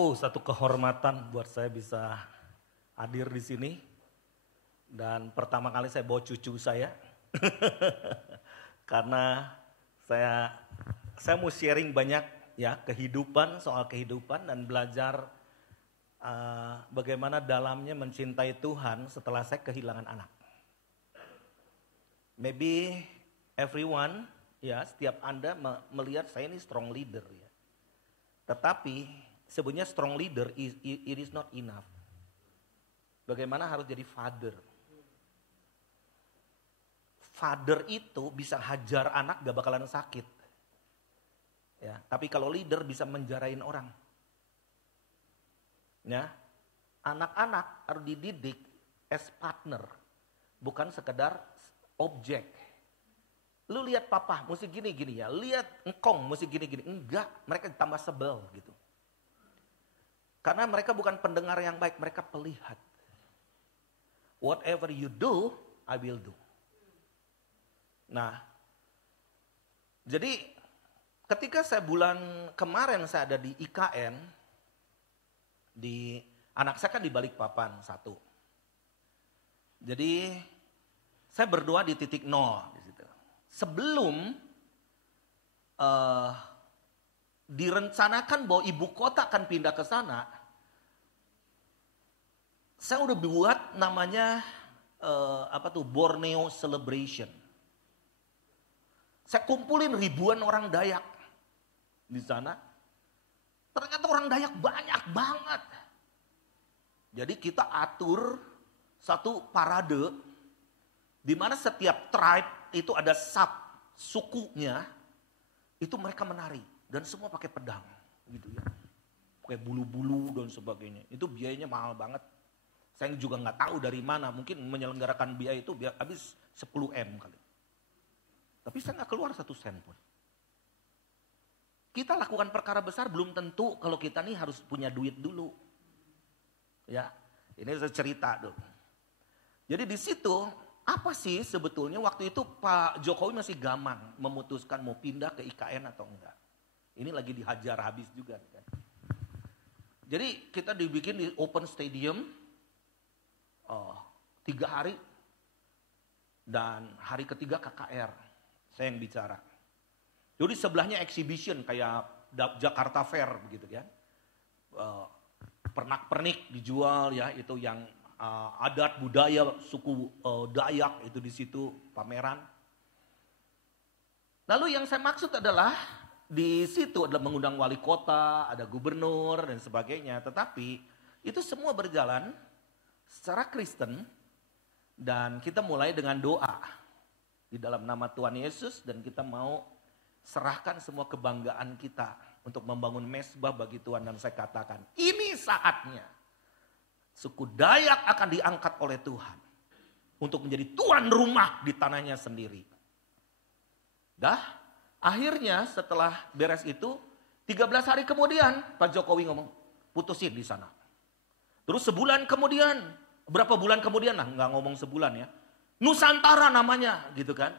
Oh, satu kehormatan buat saya bisa hadir di sini. Dan pertama kali saya bawa cucu saya. Karena saya mau sharing banyak ya kehidupan, soal kehidupan dan belajar bagaimana dalamnya mencintai Tuhan setelah saya kehilangan anak. Maybe everyone, ya setiap Anda melihat saya ini strong leader ya. Tetapi sebenarnya strong leader it is not enough. Bagaimana harus jadi father. Father itu bisa hajar anak gak bakalan sakit. Ya, tapi kalau leader bisa menjarain orang. Ya, anak-anak harus dididik as partner, bukan sekedar objek. Lu lihat papa mesti gini-gini ya, lihat engkong mesti gini-gini. Enggak, mereka tambah sebel gitu. Karena mereka bukan pendengar yang baik, mereka pelihat. Whatever you do, I will do. Nah, jadi ketika saya bulan kemarin saya ada di IKN, anak saya kan di Balikpapan satu. Jadi saya berdoa di titik nol di situ. Sebelum direncanakan bahwa ibu kota akan pindah ke sana, saya udah buat namanya Borneo Celebration. Saya kumpulin ribuan orang Dayak di sana. Ternyata orang Dayak banyak banget. Jadi kita atur satu parade di mana setiap tribe itu ada sukunya, itu mereka menari dan semua pakai pedang gitu ya. Pakai bulu-bulu dan sebagainya. Itu biayanya mahal banget. Saya juga nggak tahu dari mana, mungkin menyelenggarakan biaya itu habis 10 M kali. Tapi saya nggak keluar 1 sen pun. Kita lakukan perkara besar belum tentu kalau kita nih harus punya duit dulu. Ya, ini saya cerita dulu. Jadi di situ apa sih sebetulnya waktu itu Pak Jokowi masih gamang memutuskan mau pindah ke IKN atau enggak. Ini lagi dihajar habis juga kan. Jadi kita dibikin di open stadium 3 hari dan hari ketiga KKR. Saya yang bicara. Jadi sebelahnya exhibition kayak Jakarta Fair begitu kan. Pernak-pernik dijual ya, itu yang adat budaya suku Dayak itu di situ pameran. Lalu yang saya maksud adalah di situ adalah mengundang wali kota, ada gubernur dan sebagainya. Tetapi itu semua berjalan secara Kristen dan kita mulai dengan doa di dalam nama Tuhan Yesus dan kita mau serahkan semua kebanggaan kita untuk membangun mezbah bagi Tuhan. Dan saya katakan ini saatnya suku Dayak akan diangkat oleh Tuhan untuk menjadi tuan rumah di tanahnya sendiri. Akhirnya setelah beres itu 13 hari kemudian Pak Jokowi ngomong putusin di sana. Terus sebulan kemudian, berapa bulan kemudian nggak ngomong sebulan ya, Nusantara namanya gitu kan.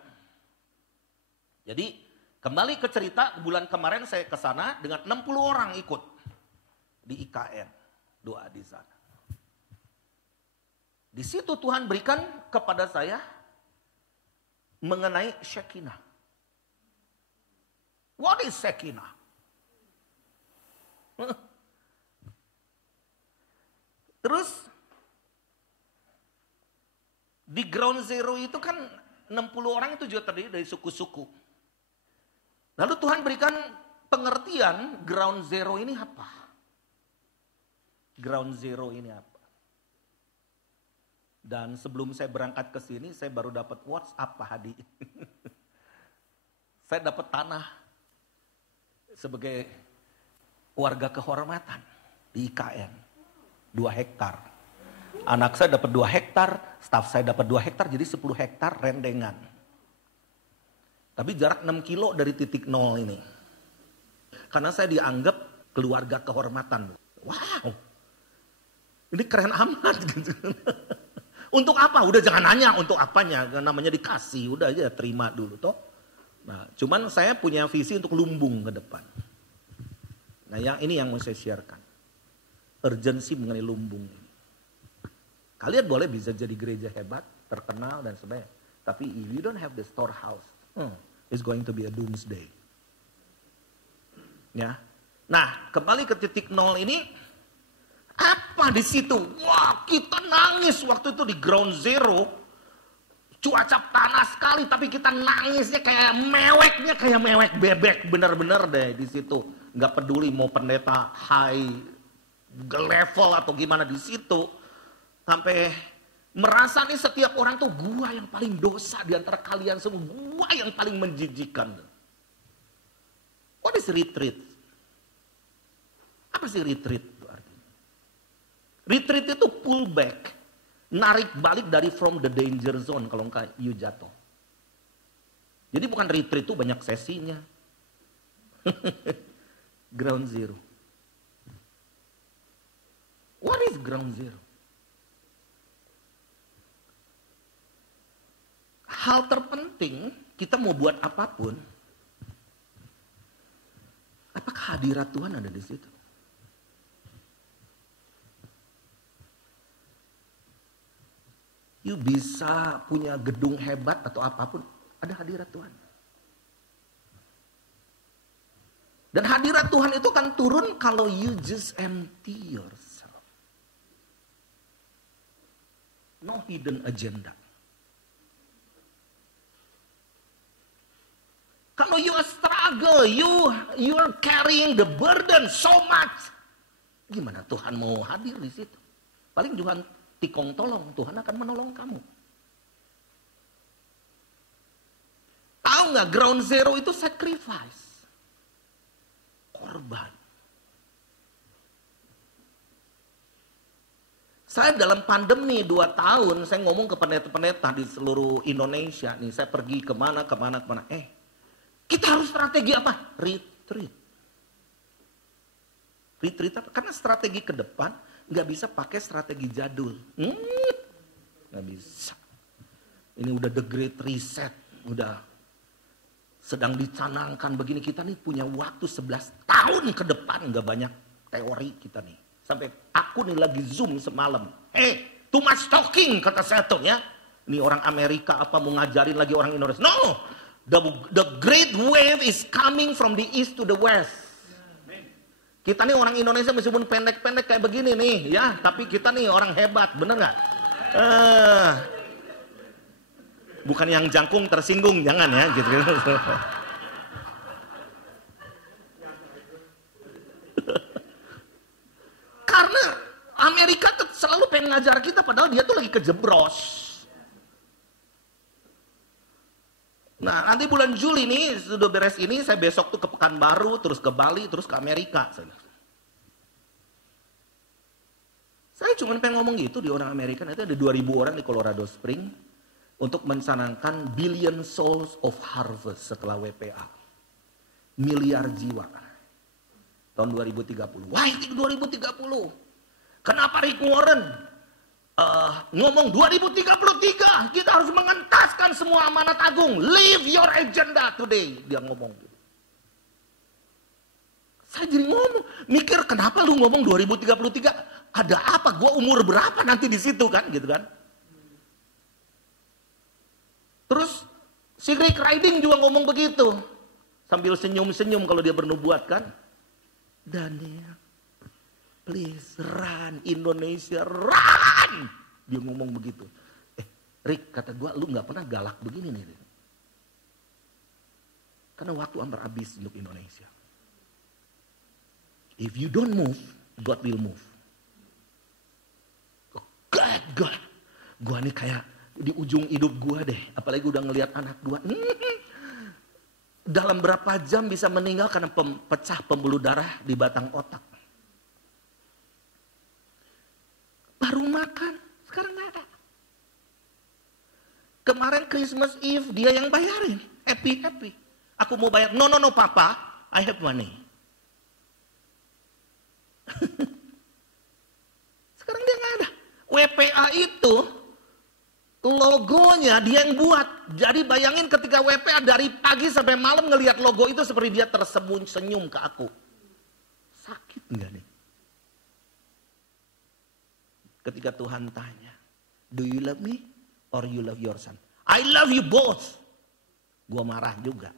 Jadi kembali ke cerita, bulan kemarin saya ke sana dengan 60 orang ikut di IKN, doa di sana. Di situ Tuhan berikan kepada saya mengenai Shekinah. What is Shekinah? Terus di ground zero itu kan 60 orang itu juga terdiri dari suku-suku. Lalu Tuhan berikan pengertian ground zero ini apa? Ground zero ini apa? Dan sebelum saya berangkat ke sini, saya baru dapat WhatsApp Pak Hadi. Saya dapat tanah sebagai warga kehormatan di IKN. 2 hektar. Anak saya dapat 2 hektar, staf saya dapat 2 hektar, jadi 10 hektar rendengan. Tapi jarak 6 kilo dari titik nol ini. Karena saya dianggap keluarga kehormatan. Wow, ini keren amat gitu. Untuk apa? Udah jangan nanya untuk apanya, namanya dikasih, udah aja terima dulu toh. Nah, cuman saya punya visi untuk lumbung ke depan. Nah, ini yang mau saya sharekan. urgensi mengenai lumbung ini. Kalian boleh bisa jadi gereja hebat, terkenal dan sebagainya. Tapi if you don't have the storehouse, it's going to be a doomsday. Ya. Nah, kembali ke titik nol ini, apa di situ? Wah, kita nangis waktu itu di ground zero. Cuaca panas sekali, tapi kita nangisnya kayak mewek bebek, bener-bener deh di situ. Nggak peduli mau pendeta high level atau gimana di situ, sampai merasa nih setiap orang tuh gua yang paling dosa di antara kalian semua, gua yang paling menjijikan. What is retreat? Apa sih retreat itu artinya? Retreat itu pull back, narik balik dari from the danger zone kalau enggak you jatuh. Jadi bukan retreat itu banyak sesinya. Ground zero. What is ground zero? Hal terpenting, kita mau buat apapun, apakah hadirat Tuhan ada di situ? You bisa punya gedung hebat atau apapun, ada hadirat Tuhan. Dan hadirat Tuhan itu kan turun kalau you just empty yourself. No hidden agenda. Kalau you struggle, you are carrying the burden so much. Gimana Tuhan mau hadir di situ? Paling Tuhan tikong tolong, Tuhan akan menolong kamu. Tahu nggak, ground zero itu sacrifice, korban. Saya dalam pandemi 2 tahun, saya ngomong ke pendeta-pendeta di seluruh Indonesia nih, saya pergi kemana. Kita harus strategi apa? Retreat. Retreat apa? Karena strategi ke depan nggak bisa pakai strategi jadul. Nggak bisa. Ini udah the great reset, udah sedang dicanangkan begini. Kita nih punya waktu 11 tahun ke depan, nggak banyak teori kita nih. Sampai aku nih lagi Zoom semalam. Too much talking kata saya tuh ya. Ini orang Amerika apa mau ngajarin lagi orang Indonesia. No, the great wave is coming from the east to the west. Kita nih orang Indonesia meskipun pendek-pendek kayak begini nih ya. Tapi kita nih orang hebat, bener gak? Bukan yang jangkung tersinggung, jangan ya gitu. Karena Amerika tuh selalu pengen ngajar kita padahal dia tuh lagi kejebros. Nah nanti bulan Juli nih sudah beres ini, saya besok tuh ke Pekanbaru, terus ke Bali, terus ke Amerika. Saya cuma pengen ngomong gitu di orang Amerika, itu ada 2.000 orang di Colorado Spring untuk mencanangkan billion souls of harvest setelah WPA. Miliar jiwa. Tahun 2030. Wah itu 2030. Kenapa Rick Warren ngomong 2033 kita harus mengentaskan semua amanat agung. Leave your agenda today. Dia ngomong gitu. Saya jadi mikir kenapa lu ngomong 2033? Ada apa? Gua umur berapa nanti di situ kan gitu kan? Terus si Rick Riding juga ngomong begitu. Sambil senyum-senyum kalau dia bernubuat kan. Daniel, please run Indonesia, run! Dia ngomong begitu. Rick, kata gue, lu gak pernah galak begini nih. Karena waktu hampir habis untuk Indonesia. If you don't move, God will move. God. Gue nih kayak di ujung hidup gue deh. Apalagi udah ngelihat anak gue. Dalam berapa jam bisa meninggal karena pecah pembuluh darah di batang otak. Baru makan, sekarang gak ada. Kemarin Christmas Eve dia yang bayarin, happy. Aku mau bayar, no papa, I have money. Sekarang dia gak ada. WPA itu logonya dia yang buat. Jadi bayangin ketika WPA dari pagi sampai malam ngelihat logo itu seperti dia tersenyum ke aku. Sakit enggak nih? Ketika Tuhan tanya, do you love me or you love your son? I love you both. Gua marah juga.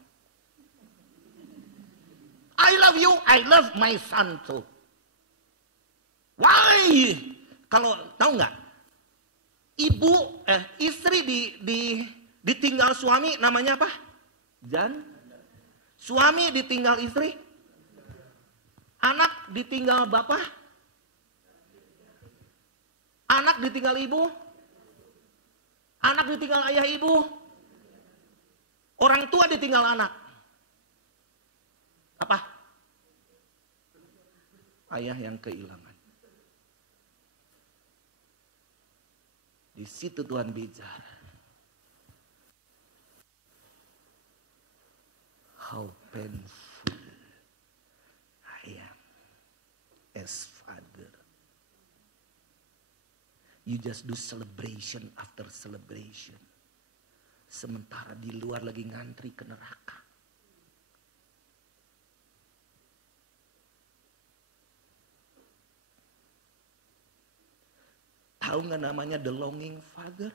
I love you, I love my son too. Why? Kalau tahu nggak, istri ditinggal suami namanya apa? Suami ditinggal istri, anak ditinggal bapak, anak ditinggal ibu, anak ditinggal ayah ibu, orang tua ditinggal anak. Apa? Ayah yang kehilangan. Di situ Tuhan bicara. How painful I am as father. You just do celebration after celebration. Sementara di luar lagi ngantri ke neraka. Tahu nggak namanya the longing father?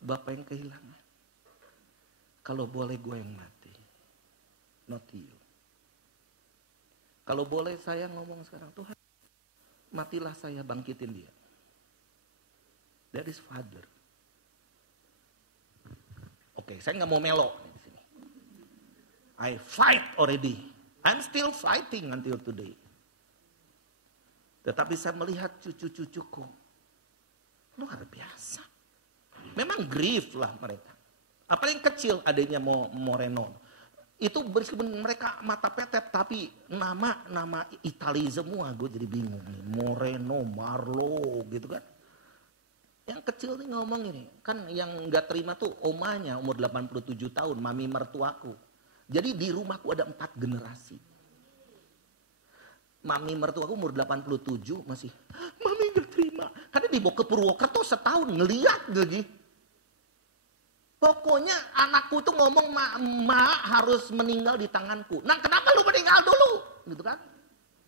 Bapak yang kehilangan. Kalau boleh gue yang mati, not you. Kalau boleh saya ngomong sekarang, Tuhan, matilah saya, bangkitin dia. That is father. Oke, saya nggak mau melo di sini. I fight already. I'm still fighting until today. Tetapi saya melihat cucu-cucuku luar biasa. Memang grief lah mereka. Apalagi yang kecil adanya Moreno. Itu mereka mata petet tapi nama Itali semua. Gue jadi bingung nih. Moreno, Marlo gitu kan. Yang kecil nih ngomong ini. Kan yang gak terima tuh omanya umur 87 tahun. Mami mertuaku. Jadi di rumahku ada 4 generasi. Mami mertuaku umur 87 masih. Mami gak terima. Karena dibawa ke Purwokerto setahun ngeliat lagi. Pokoknya anakku tuh ngomong, ma harus meninggal di tanganku. Nah kenapa lu meninggal dulu? Gitu kan.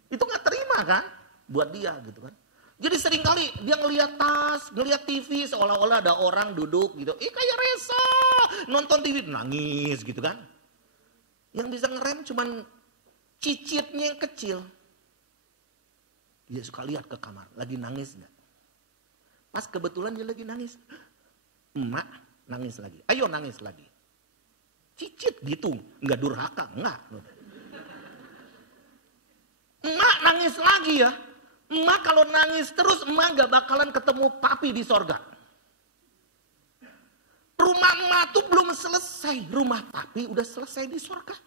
Itu gak terima kan. Buat dia gitu kan. Jadi seringkali dia ngeliat tas, ngeliat TV seolah-olah ada orang duduk gitu. Kayak Reza. Nonton TV nangis gitu kan. Yang bisa ngerem cuman cicitnya yang kecil. Dia suka lihat ke kamar, lagi nangis gak? Pas kebetulan dia lagi nangis. Emak nangis lagi, ayo nangis lagi. Cicit gitu, nggak durhaka, enggak. Emak nangis lagi ya. Emak kalau nangis terus emak gak bakalan ketemu papi di sorga. Rumah emak tuh belum selesai, rumah papi udah selesai di sorga.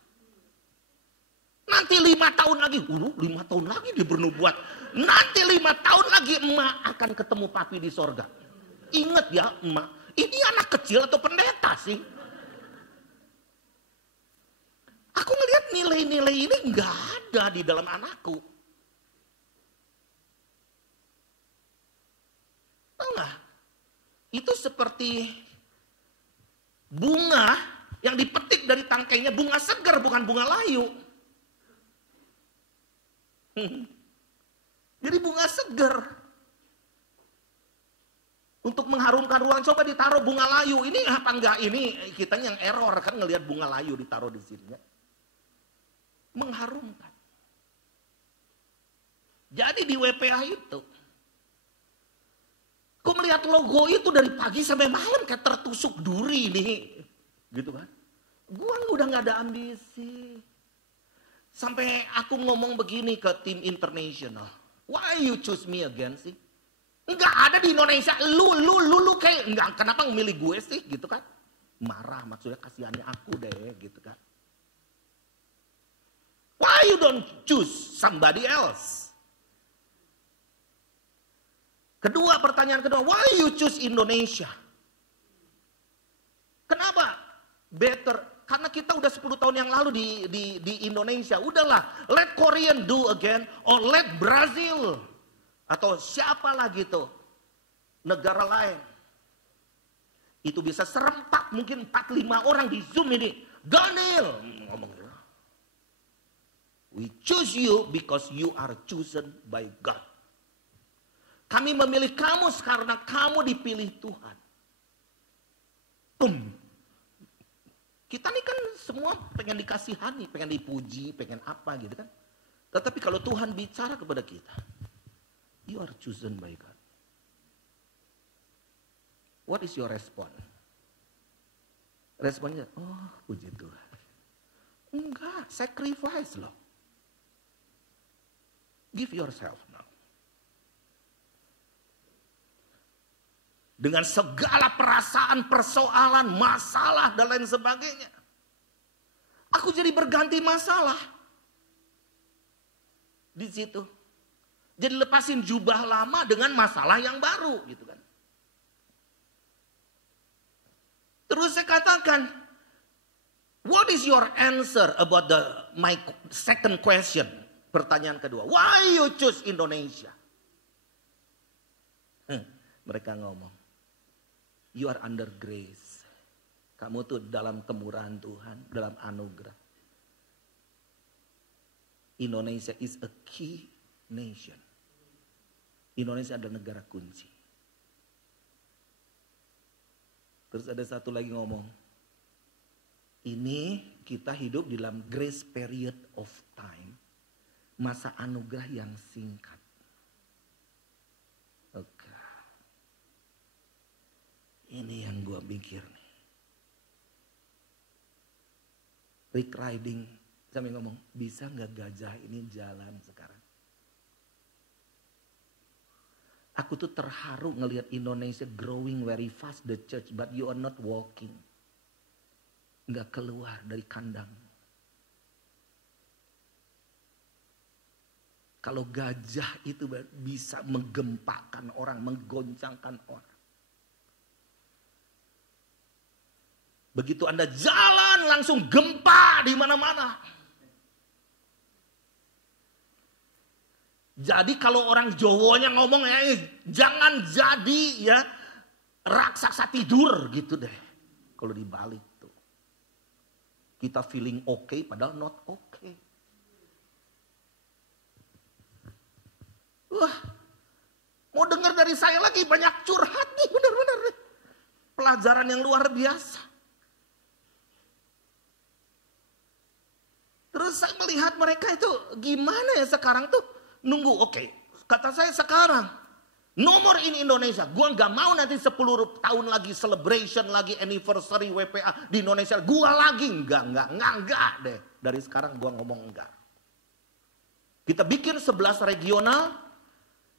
Nanti 5 tahun lagi, 5 tahun lagi dia bernubuat. Nanti 5 tahun lagi emak akan ketemu papi di sorga. Ingat ya emak, ini anak kecil atau pendeta sih? Aku ngelihat nilai-nilai ini nggak ada di dalam anakku. Tahu nggak? Itu seperti bunga yang dipetik dari tangkainya, bunga segar bukan bunga layu. Jadi bunga segar. Untuk mengharumkan ruangan coba ditaruh bunga layu. Ini apa enggak? Ini kita yang error kan ngelihat bunga layu ditaruh di sini. Mengharumkan. Jadi di WPA itu, kok melihat logo itu dari pagi sampai malam kayak tertusuk duri nih. Gitu kan. Gua udah gak ada ambisi. Sampai aku ngomong begini ke tim internasional. Why you choose me again sih? Enggak ada di Indonesia. Lu kayak enggak, kenapa memilih gue sih gitu kan? Marah maksudnya, kasihannya aku deh gitu kan. Why you don't choose somebody else? Kedua, pertanyaan kedua, why you choose Indonesia? Kenapa? Better. Karena kita udah 10 tahun yang lalu di Indonesia. Udahlah, let Korean do again. Or let Brazil. Atau siapa lagi tuh. Negara lain. Itu bisa serempak mungkin 4-5 orang di Zoom ini. Daniel. Ngomong. We choose you because you are chosen by God. Kami memilih kamu karena kamu dipilih Tuhan. Kita nih kan semua pengen dikasihani, pengen dipuji, pengen apa gitu kan. Tetapi kalau Tuhan bicara kepada kita, you are chosen by God. What is your response? Responnya, oh puji Tuhan. Enggak, sacrifice loh. Give yourself now. Dengan segala perasaan, persoalan, masalah dan lain sebagainya. Aku jadi berganti masalah. Di situ. Jadi lepasin jubah lama dengan masalah yang baru gitu kan. Terus saya katakan, what is your answer about my second question? Pertanyaan kedua, why you choose Indonesia? Mereka ngomong, you are under grace. Kamu tuh dalam kemurahan Tuhan, dalam anugerah. Indonesia is a key nation. Indonesia adalah negara kunci. Terus ada satu lagi ngomong, ini kita hidup di dalam grace period of time. Masa anugerah yang singkat. Oke. Ini yang gue pikir nih. Rick Riding sampai ngomong, bisa gak gajah ini jalan sekarang? Aku tuh terharu ngelihat Indonesia growing very fast the church, but you are not walking. Gak keluar dari kandang. Kalau gajah itu bisa menggempakan orang, menggoncangkan orang. Begitu Anda jalan langsung gempa di mana-mana. Jadi kalau orang Jawanya ngomong jangan jadi ya raksasa tidur gitu deh. Kalau dibalik tuh. Kita feeling okay padahal not okay. Wah, mau dengar dari saya lagi banyak curhat nih, benar-benar nih. Pelajaran yang luar biasa. Terus saya melihat mereka itu gimana ya sekarang tuh nunggu. Oke, kata saya sekarang nomor ini Indonesia. Gua nggak mau nanti 10 tahun lagi celebration lagi anniversary WPA di Indonesia. Gua lagi enggak deh. Dari sekarang gua ngomong enggak. Kita bikin 11 regional.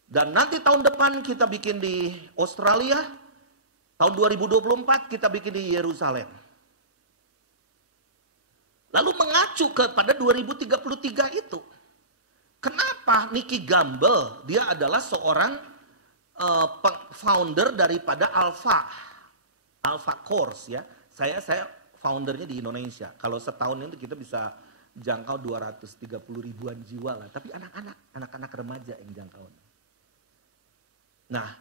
Dan nanti tahun depan kita bikin di Australia. Tahun 2024 kita bikin di Yerusalem. Lalu mengacu kepada 2033 itu. Kenapa Nicky Gamble? Dia adalah seorang founder daripada Alpha Course ya. Saya foundernya di Indonesia. Kalau setahun itu kita bisa jangkau 230 ribuan jiwa lah. Tapi anak-anak remaja yang jangkau. Nah,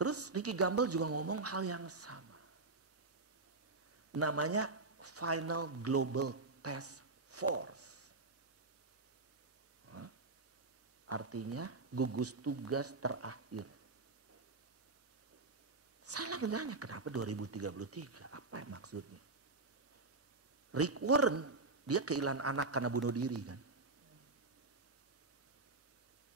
terus Nicky Gamble juga ngomong hal yang sama. Namanya Final Global Task Force. Artinya gugus tugas terakhir. Saya lagi nanya kenapa 2033? Apa yang maksudnya? Rick Warren, dia kehilangan anak karena bunuh diri kan.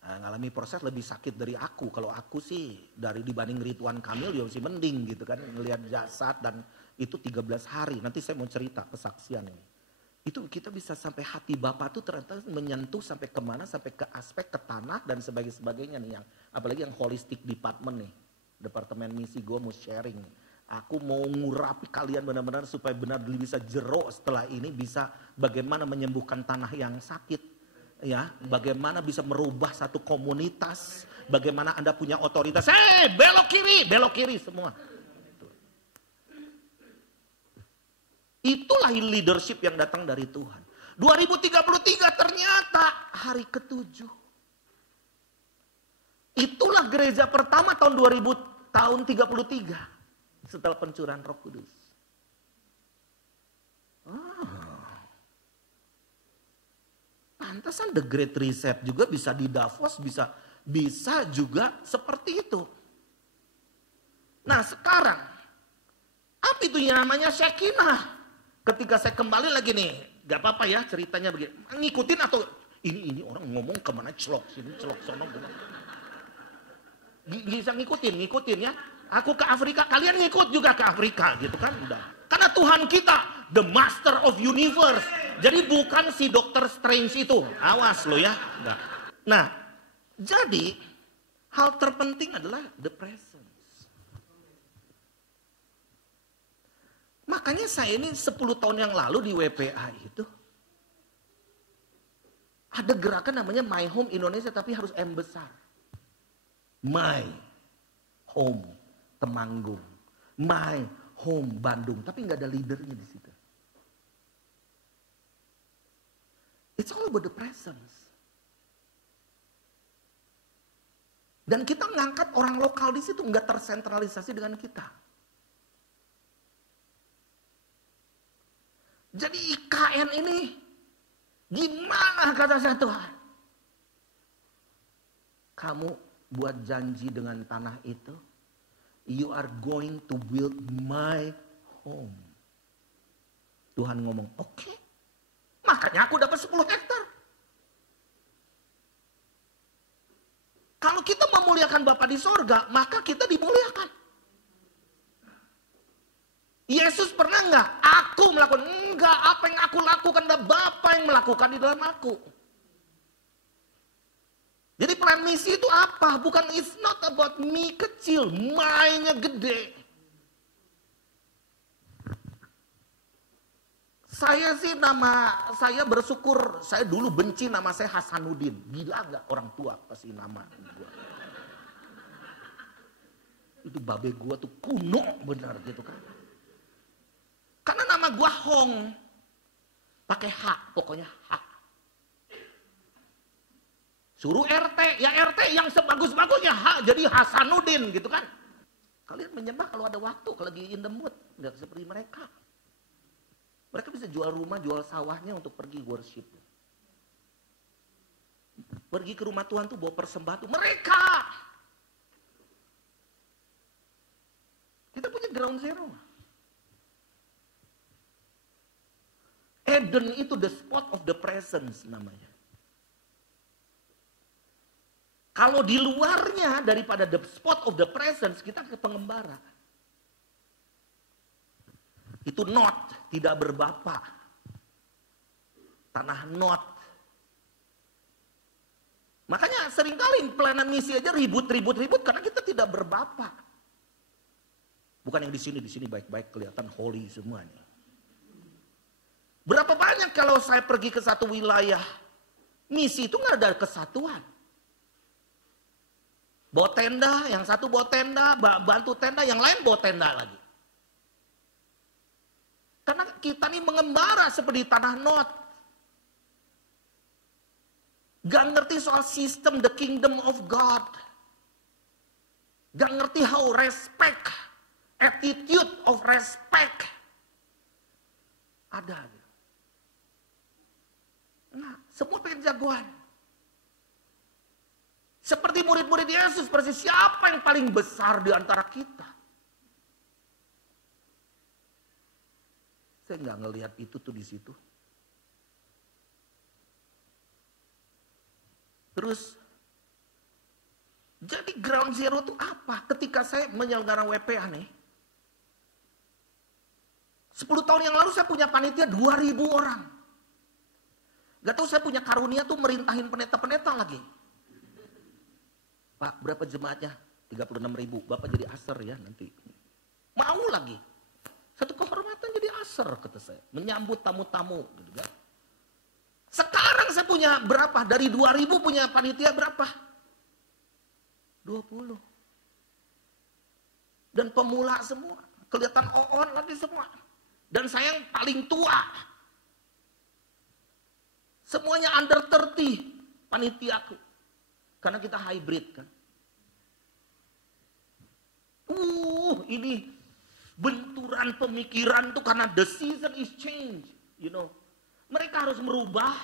Ngalami proses lebih sakit dari aku. Kalau aku sih dibanding Ridwan Kamil ya masih mending gitu kan. Ngelihat jasad dan itu 13 hari. Nanti saya mau cerita kesaksian ini. Itu kita bisa sampai hati Bapak tuh ternyata menyentuh sampai kemana, sampai ke aspek ke tanah dan sebagainya nih. Apalagi yang holistic department nih. Departemen misi gue mau sharing. Aku mau ngurapi kalian benar-benar supaya benar bisa jero setelah ini. Bisa bagaimana menyembuhkan tanah yang sakit. Ya, bagaimana bisa merubah satu komunitas, bagaimana Anda punya otoritas. Belok kiri semua. Itulah leadership yang datang dari Tuhan. 2033 ternyata hari ke-7. Itulah gereja pertama tahun 33 setelah pencurahan Roh Kudus. pantesan The Great Reset juga bisa di Davos, bisa juga seperti itu. Nah sekarang, apa itu yang namanya Shekinah? Ketika saya kembali lagi nih, gak apa-apa ya ceritanya begini. Ngikutin atau ini orang ngomong kemana, celok sini, celok sono. Bisa ngikutin ya. Aku ke Afrika, kalian ngikut juga ke Afrika gitu kan. Udah. Karena Tuhan kita, the master of universe. Jadi bukan si Dr. Strange itu. Awas lo ya. Enggak. Nah, jadi hal terpenting adalah the presence. Makanya saya ini 10 tahun yang lalu di WPA itu ada gerakan namanya My Home Indonesia, tapi harus M besar. My Home Temanggung, My Home Bandung, tapi nggak ada leadernya di situ. It's all about the presence. Dan kita ngangkat orang lokal di situ, nggak tersentralisasi dengan kita. Jadi IKN ini gimana kata saya Tuhan? Kamu buat janji dengan tanah itu, you are going to build my home. Tuhan ngomong, oke. Makanya aku dapat 10 hektar. Kalau kita memuliakan Bapa di sorga, maka kita dimuliakan. Yesus pernah enggak? Aku melakukan. Enggak, apa yang aku lakukan adalah Bapa yang melakukan di dalam aku. Jadi plan misi itu apa? Bukan, it's not about me kecil, mainnya gede. Saya sih saya bersyukur, saya dulu benci nama saya Hasanuddin. Gila enggak orang tua kasih nama gua. Itu babe gua tuh kuno benar gitu kan. Karena nama gua Hong, pakai H, pokoknya H. Suruh RT, ya RT yang sebagus-bagusnya H, jadi Hasanuddin gitu kan. Kalian menyembah kalau ada waktu, kalau lagi in the mood, nggak seperti mereka. Mereka bisa jual rumah, jual sawahnya untuk pergi worship. Pergi ke rumah Tuhan tuh bawa persembahan tuh mereka. Kita punya ground zero. Eden itu the spot of the presence namanya. Kalau di luarnya daripada the spot of the presence, kita ke pengembara. Itu not, tidak berbapa. Tanah not. Makanya seringkali pelayanan misi aja ribut karena kita tidak berbapa. Bukan yang di sini baik-baik kelihatan holy semuanya. Berapa banyak kalau saya pergi ke satu wilayah, misi itu nggak ada kesatuan. Bawa tenda, yang satu bawa tenda, bantu tenda, yang lain bawa tenda lagi. Karena kita nih mengembara seperti tanah not. Gak ngerti soal sistem the kingdom of God. Gak ngerti how respect, attitude of respect. Ada. Nah, semua pengen jagoan. Seperti murid-murid Yesus, persis siapa yang paling besar di antara kita? Saya nggak ngelihat itu tuh di situ. Terus, jadi ground zero itu apa? Ketika saya menyelenggarakan WPA nih, 10 tahun yang lalu saya punya panitia 2.000 orang. Gak tahu saya punya karunia tuh merintahin pendeta-pendeta lagi. Pak, berapa jemaatnya? 36.000. Bapak jadi aser ya nanti. Mau lagi. Satu kehormatan jadi aser kata saya. Menyambut tamu-tamu. Gitu kan. Sekarang saya punya berapa? Dari 2.000 punya panitia berapa? 20. Dan pemula semua. Kelihatan on lagi semua. Dan saya yang paling tua. Semuanya under 30 panitiaku. Karena kita hybrid kan. Ini benturan pemikiran tuh karena the season is change. You know. Mereka harus merubah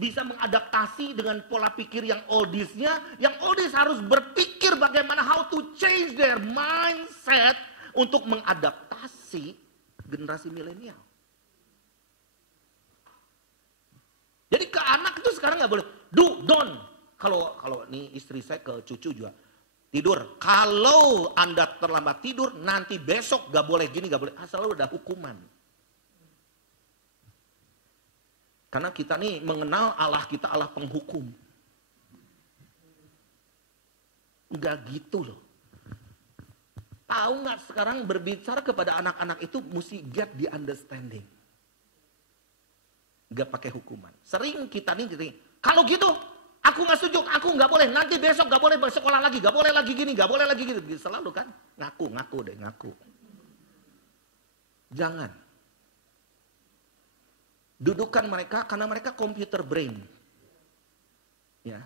bisa mengadaptasi dengan pola pikir yang oldies-nya. Yang oldies harus berpikir bagaimana how to change their mindset untuk mengadaptasi generasi milenial. Jadi ke anak itu sekarang nggak boleh do, don't. Kalau nih istri saya ke cucu juga tidur. Kalau Anda terlambat tidur, nanti besok nggak boleh gini, nggak boleh. Asal udah hukuman. Karena kita nih mengenal Allah kita Allah penghukum. Enggak gitu loh. Tahu nggak sekarang berbicara kepada anak-anak itu mesti get the understanding. Enggak pakai hukuman. Sering kita nih jadi, kalau gitu aku nggak setuju, aku nggak boleh. Nanti besok nggak boleh bersekolah lagi, nggak boleh lagi gini, nggak boleh lagi gini. Selalu kan ngaku deh ngaku. Jangan. Dudukan mereka karena mereka computer brain. Ya.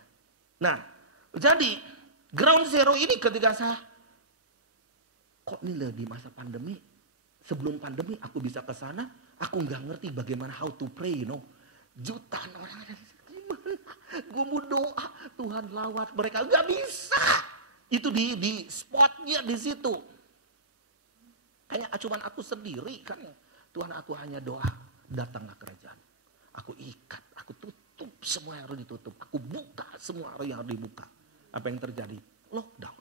Nah, jadi ground zero ini ketika saya kok nih di masa pandemi, sebelum pandemi aku bisa ke sana, aku nggak ngerti bagaimana how to pray, Jutaan orang ada di situ. Gimana? Gue mau doa, Tuhan lawat mereka nggak bisa. Itu di spotnya di situ. Kayak cuman aku sendiri kan. Tuhan, aku hanya doa. Datanglah kerajaan. Aku ikat, aku tutup semua yang harus ditutup. Aku buka semua yang harus dibuka. Apa yang terjadi? Lockdown.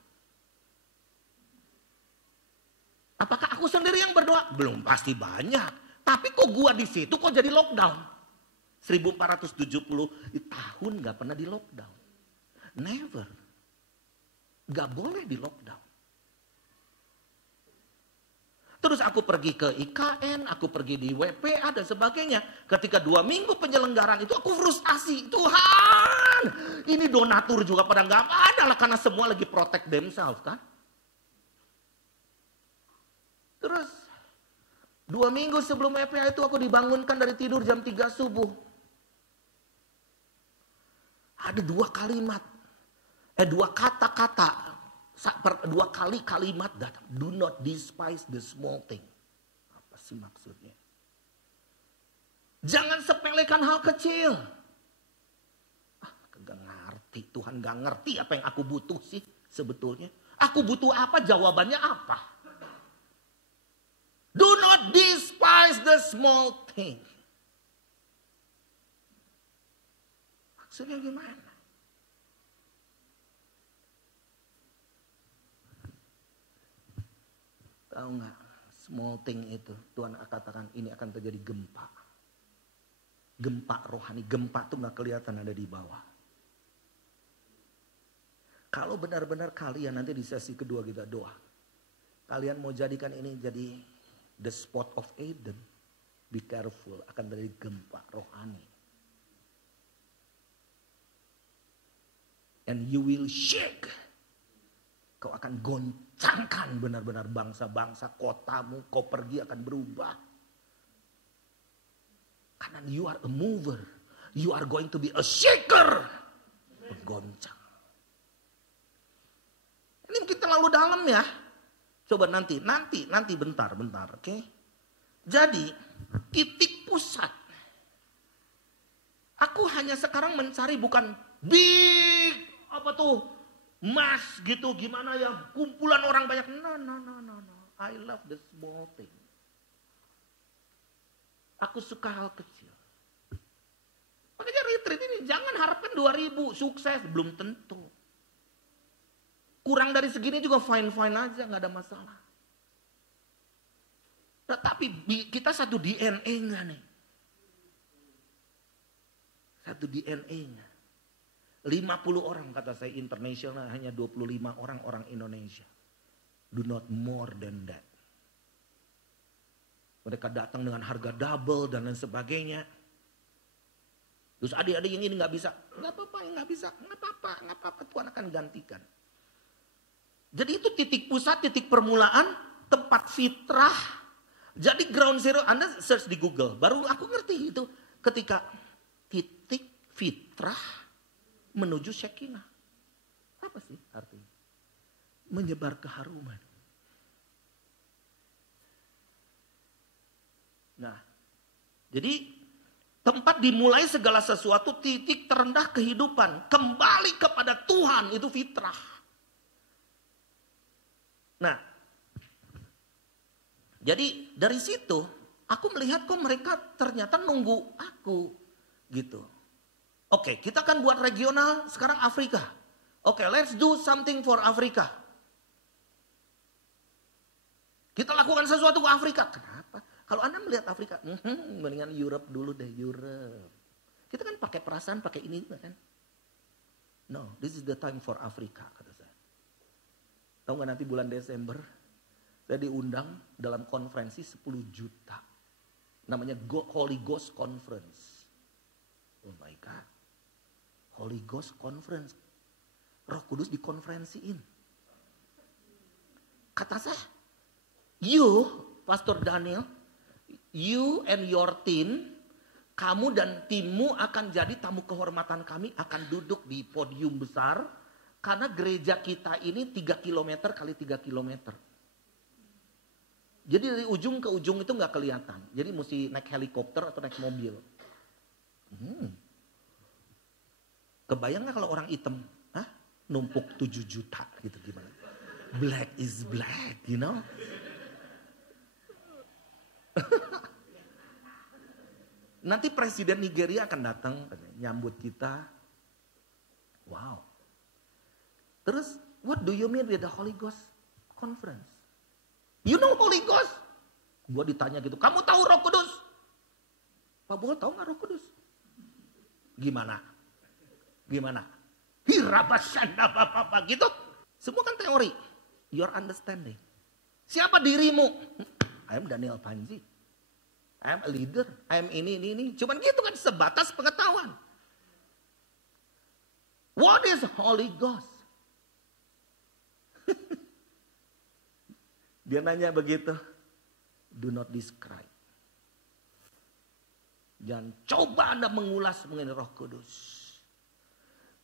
Apakah aku sendiri yang berdoa? Belum, pasti banyak. Tapi kok gua di situ kok jadi lockdown? 1470 tahun gak pernah di lockdown. Never. Gak boleh di lockdown. Terus aku pergi ke IKN, aku pergi di WPA dan sebagainya. Ketika 2 minggu penyelenggaraan itu aku frustasi. Tuhan, ini donatur juga pada nggak ada lah karena semua lagi protect themselves kan. Terus 2 minggu sebelum WPA itu aku dibangunkan dari tidur jam 3 subuh. Ada 2 kalimat, 2 kata-kata. 2 kali kalimat datang. Do not despise the small thing. Apa sih maksudnya? Jangan sepelekan hal kecil. Gak ngerti. Tuhan gak ngerti apa yang aku butuh sih sebetulnya. Aku butuh apa? Jawabannya apa? Do not despise the small thing. Maksudnya gimana? Tahu nggak, small thing itu Tuhan katakan ini akan terjadi gempa. Gempa rohani, gempa tuh nggak kelihatan ada di bawah. Kalau benar-benar kalian nanti di sesi kedua kita doa, kalian mau jadikan ini jadi the spot of Eden, be careful, akan terjadi gempa rohani. And you will shake. Kau akan goncangkan benar-benar bangsa-bangsa, kotamu, kau pergi akan berubah. Karena you are a mover, you are going to be a shaker. Penggoncang. Ini mungkin terlalu dalam ya. Coba nanti bentar, oke? Jadi titik pusat. Aku hanya sekarang mencari bukan big mas gitu, gimana ya, kumpulan orang banyak. No. I love the small thing. Aku suka hal kecil. Makanya retreat ini jangan harapkan 2000 sukses, belum tentu. Kurang dari segini juga fine-fine aja, gak ada masalah. Tetapi kita satu DNA enggak nih? Satu DNA enggak? 50 orang kata saya internasional, hanya 25 orang Indonesia. Do not more than that. Mereka datang dengan harga double dan lain sebagainya. Terus adik-adik yang ini gak bisa. Gak apa-apa, gak bisa. Gak apa-apa, Tuhan akan gantikan. Jadi itu titik pusat, titik permulaan, tempat fitrah. Jadi ground zero, Anda search di Google. Baru aku ngerti itu. Ketika titik fitrah menuju Shekinah. Apa sih artinya? Menyebar keharuman. Nah, jadi Tempat dimulai segala sesuatu, titik terendah kehidupan. Kembali kepada Tuhan, itu fitrah. Nah, jadi dari situ aku melihat kok mereka ternyata nunggu aku gitu. Oke, kita kan buat regional, sekarang Afrika. Oke, let's do something for Afrika. Kita lakukan sesuatu ke Afrika. Kenapa? Kalau Anda melihat Afrika, mendingan Europe dulu deh, Europe. Kita kan pakai perasaan, pakai ini kan. No, this is the time for Afrika, kata saya. Tahu nggak nanti bulan Desember, saya diundang dalam konferensi 10 juta. Namanya Holy Ghost Conference. Oh my God. Holy Ghost Conference. Roh Kudus dikonferensiin. Kata saya, you, Pastor Daniel, you and your team, kamu dan timmu akan jadi tamu kehormatan kami, akan duduk di podium besar. Karena gereja kita ini 3 km kali 3 km. Jadi dari ujung ke ujung itu nggak kelihatan. Jadi mesti naik helikopter atau naik mobil. Kebayang nggak kalau orang hitam, numpuk 7 juta gitu gimana? Black is black, you know? Nanti Presiden Nigeria akan datang nyambut kita. Wow. Terus, what do you mean with the Holy Ghost Conference? You know Holy Ghost? Gua ditanya gitu, kamu tahu Roh Kudus? Pak Bowo tahu nggak Roh Kudus? Gimana? Hirabasanda apa gitu? Semua kan teori. Your understanding. Siapa dirimu? I am Daniel Panji. I am a leader. I am ini. Cuman gitu kan sebatas pengetahuan. What is Holy Ghost? Dia nanya begitu. Do not describe. Jangan coba Anda mengulas mengenai Roh Kudus.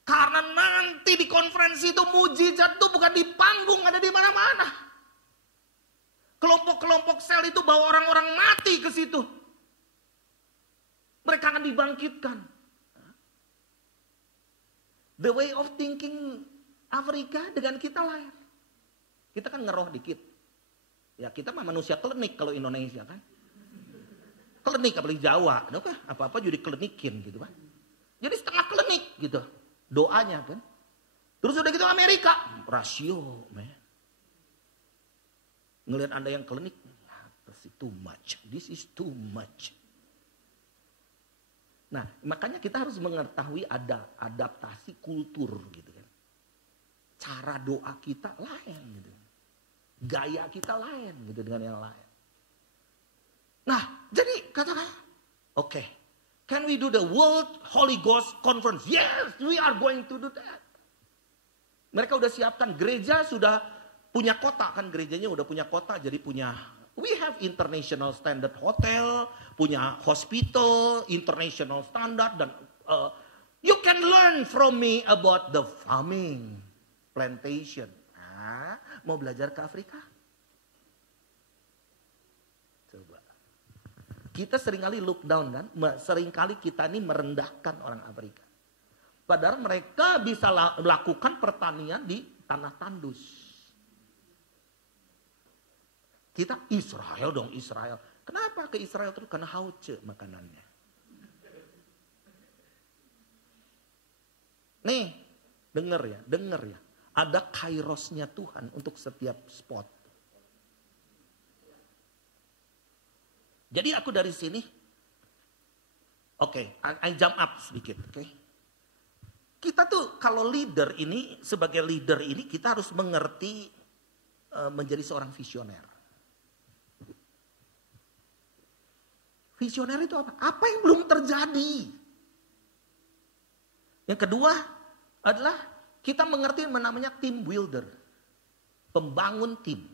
Karena nanti di konferensi itu mujizat itu bukan di panggung, ada di mana-mana. Kelompok-kelompok sel itu bawa orang-orang mati ke situ. Mereka akan dibangkitkan. The way of thinking Afrika dengan kita lain. Kita kan ngeroh dikit. Ya kita mah manusia klinik kalau Indonesia kan. Klinik apalagi Jawa. Apa-apa jadi klinikin gitu kan. Jadi setengah klinik gitu. Doanya kan. Terus udah gitu Amerika. Rasio. Man. Ngelihat Anda yang klinik. This is too much. This is too much. Nah makanya kita harus mengetahui ada adaptasi kultur gitu kan. Cara doa kita lain gitu. Gaya kita lain gitu dengan yang lain. Nah, jadi katakan, okay, can we do the World Holy Ghost Conference? Yes, we are going to do that. Mereka udah siapkan, gereja sudah punya kota kan, gerejanya udah punya kota, jadi punya, we have international standard hotel, punya hospital, international standard, dan you can learn from me about the farming, plantation. Mau belajar ke Afrika? Coba. Kita seringkali look down kan? Seringkali kita ini merendahkan orang Afrika. Padahal mereka bisa melakukan pertanian di tanah tandus. Kita Israel dong, Israel. Kenapa ke Israel terus? Karena hauce makanannya. Nih, denger ya. Ada kairosnya Tuhan untuk setiap spot. Jadi aku dari sini, oke, I jump up sedikit, oke. Kita tuh kalau leader ini, sebagai leader ini kita harus mengerti menjadi seorang visioner. Visioner itu apa? Apa yang belum terjadi? Yang kedua adalah kita mengerti namanya team builder. Pembangun tim.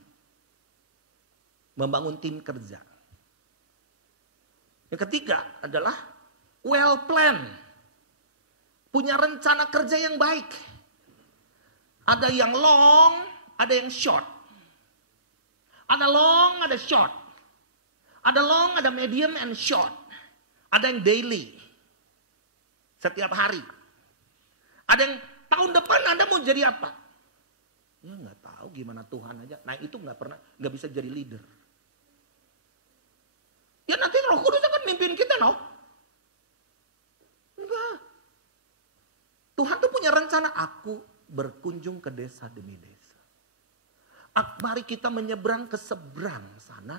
Membangun tim kerja. Yang ketiga adalah well plan. Punya rencana kerja yang baik. Ada yang long, ada yang short. Ada long, ada short. Ada long, ada medium and short. Ada yang daily. setiap hari. Ada yang tahun depan Anda mau jadi apa? Ya nggak tahu, gimana Tuhan aja. Nah itu nggak bisa jadi leader. Ya nanti Roh Kudus akan mimpin kita, no? Enggak. Tuhan tuh punya rencana, aku berkunjung ke desa demi desa. Mari kita menyeberang ke seberang sana.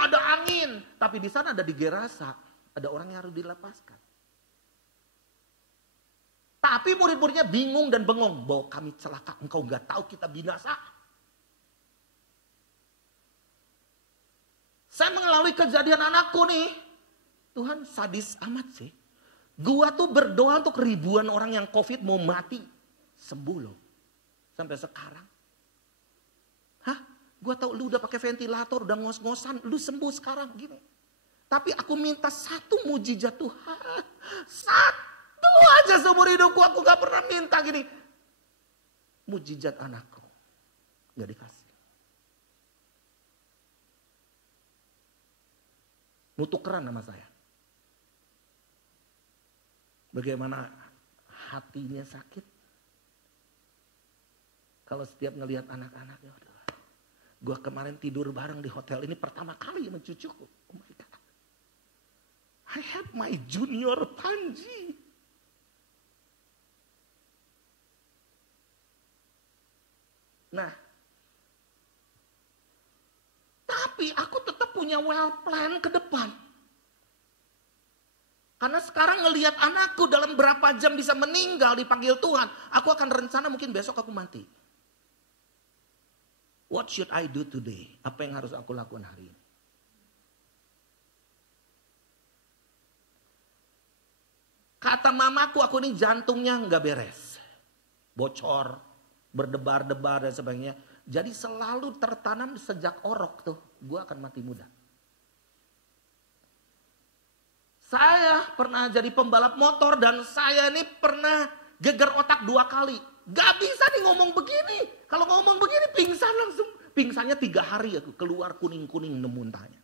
Ada angin. Tapi di sana ada di Gerasa, ada orang yang harus dilepaskan. Tapi murid-muridnya bingung dan bengong. Bahwa kami celaka, engkau gak tahu kita binasa. Saya mengalami kejadian anakku nih. Tuhan sadis amat sih. Gua tuh berdoa untuk ribuan orang yang COVID mau mati. Sembuh loh. Sampai sekarang. Hah? Gua tahu lu udah pakai ventilator, udah ngos-ngosan. Lu sembuh sekarang gini. Tapi aku minta satu mujizat Tuhan. Satu aja seumur hidupku, aku gak pernah minta gini. Mujizat anakku. Gak dikasih. Mau tukeran sama saya. Bagaimana hatinya sakit. Kalau setiap ngelihat anak-anaknya. Gue kemarin tidur bareng di hotel ini pertama kali sama cucuku. Oh my God. I have my junior Panji. Nah. Tapi aku tetap punya well plan ke depan. Karena sekarang ngelihat anakku dalam berapa jam bisa meninggal dipanggil Tuhan. Aku akan rencana mungkin besok aku mati. What should I do today? Apa yang harus aku lakukan hari ini? Kata mamaku, aku ini jantungnya nggak beres. Bocor, berdebar-debar dan sebagainya. Jadi selalu tertanam sejak orok tuh. Gue akan mati muda. Saya pernah jadi pembalap motor dan saya ini pernah geger otak 2 kali. Gak bisa nih ngomong begini. Kalau ngomong begini pingsan langsung. Pingsannya 3 hari aku keluar kuning-kuning muntahnya.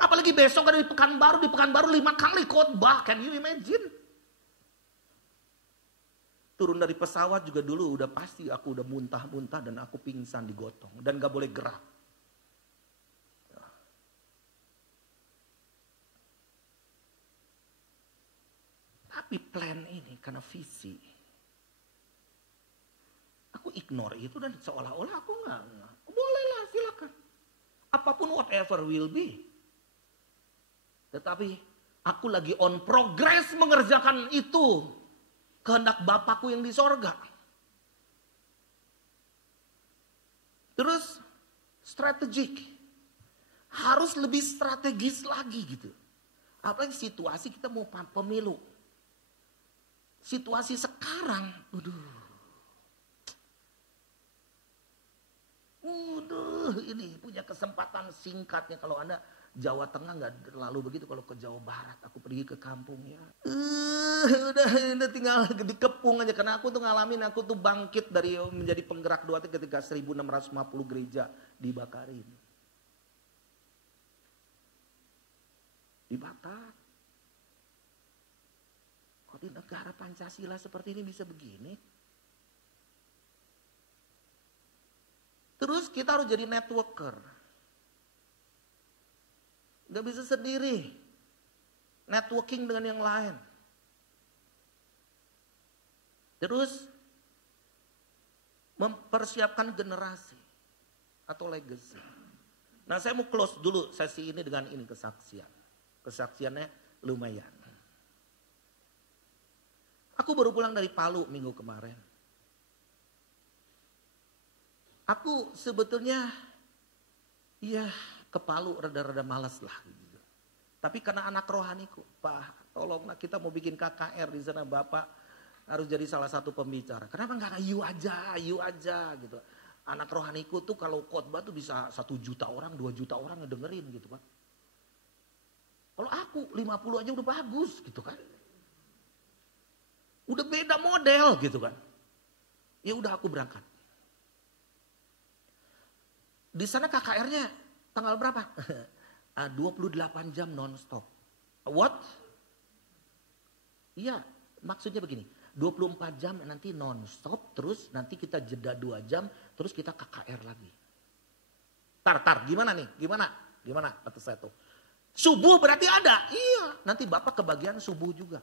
Apalagi besok ada di Pekanbaru 5 kali khotbah. Can you imagine? Turun dari pesawat juga dulu udah pasti aku udah muntah-muntah dan aku pingsan digotong. Dan gak boleh gerak. Tapi plan ini karena visi. Aku ignore itu dan seolah-olah aku nggak. Bolehlah silakan. Apapun whatever will be. Tetapi aku lagi on progress mengerjakan itu. Kehendak Bapakku yang di sorga. Terus strategik. Harus lebih strategis lagi gitu. Apalagi situasi kita mau pemilu. Situasi sekarang, ini punya kesempatan singkatnya. Kalau Anda Jawa Tengah nggak terlalu begitu, kalau ke Jawa Barat aku pergi ke kampungnya. Udah tinggal dikepung aja. Karena aku tuh ngalamin, aku tuh bangkit dari menjadi penggerak doa ketika 1650 gereja dibakarin. Dibakar. Kok di negara Pancasila seperti ini bisa begini? Terus kita harus jadi networker. Gak bisa sendiri. Networking dengan yang lain. Terus mempersiapkan generasi atau legacy. Nah, saya mau close dulu sesi ini dengan ini kesaksian. Kesaksiannya lumayan. Aku baru pulang dari Palu minggu kemarin. Aku sebetulnya ya ke Palu rada-rada malas lah gitu. Tapi karena anak rohaniku, Pak, tolonglah kita mau bikin KKR di sana, Bapak harus jadi salah satu pembicara. Kenapa enggak you aja gitu. Anak rohaniku tuh kalau khotbah tuh bisa 1 juta orang, 2 juta orang ngedengerin gitu, Pak. Kalau aku 50 aja udah bagus gitu kan. Udah beda model gitu kan. Ya udah aku berangkat. Di sana KKR-nya tanggal berapa? 28 jam non-stop. What? Iya, maksudnya begini. 24 jam nanti non-stop, terus nanti kita jeda 2 jam, terus kita KKR lagi. Tar, gimana nih? Gimana kata saya tuh? Subuh berarti ada? Iya, nanti Bapak kebagian subuh juga.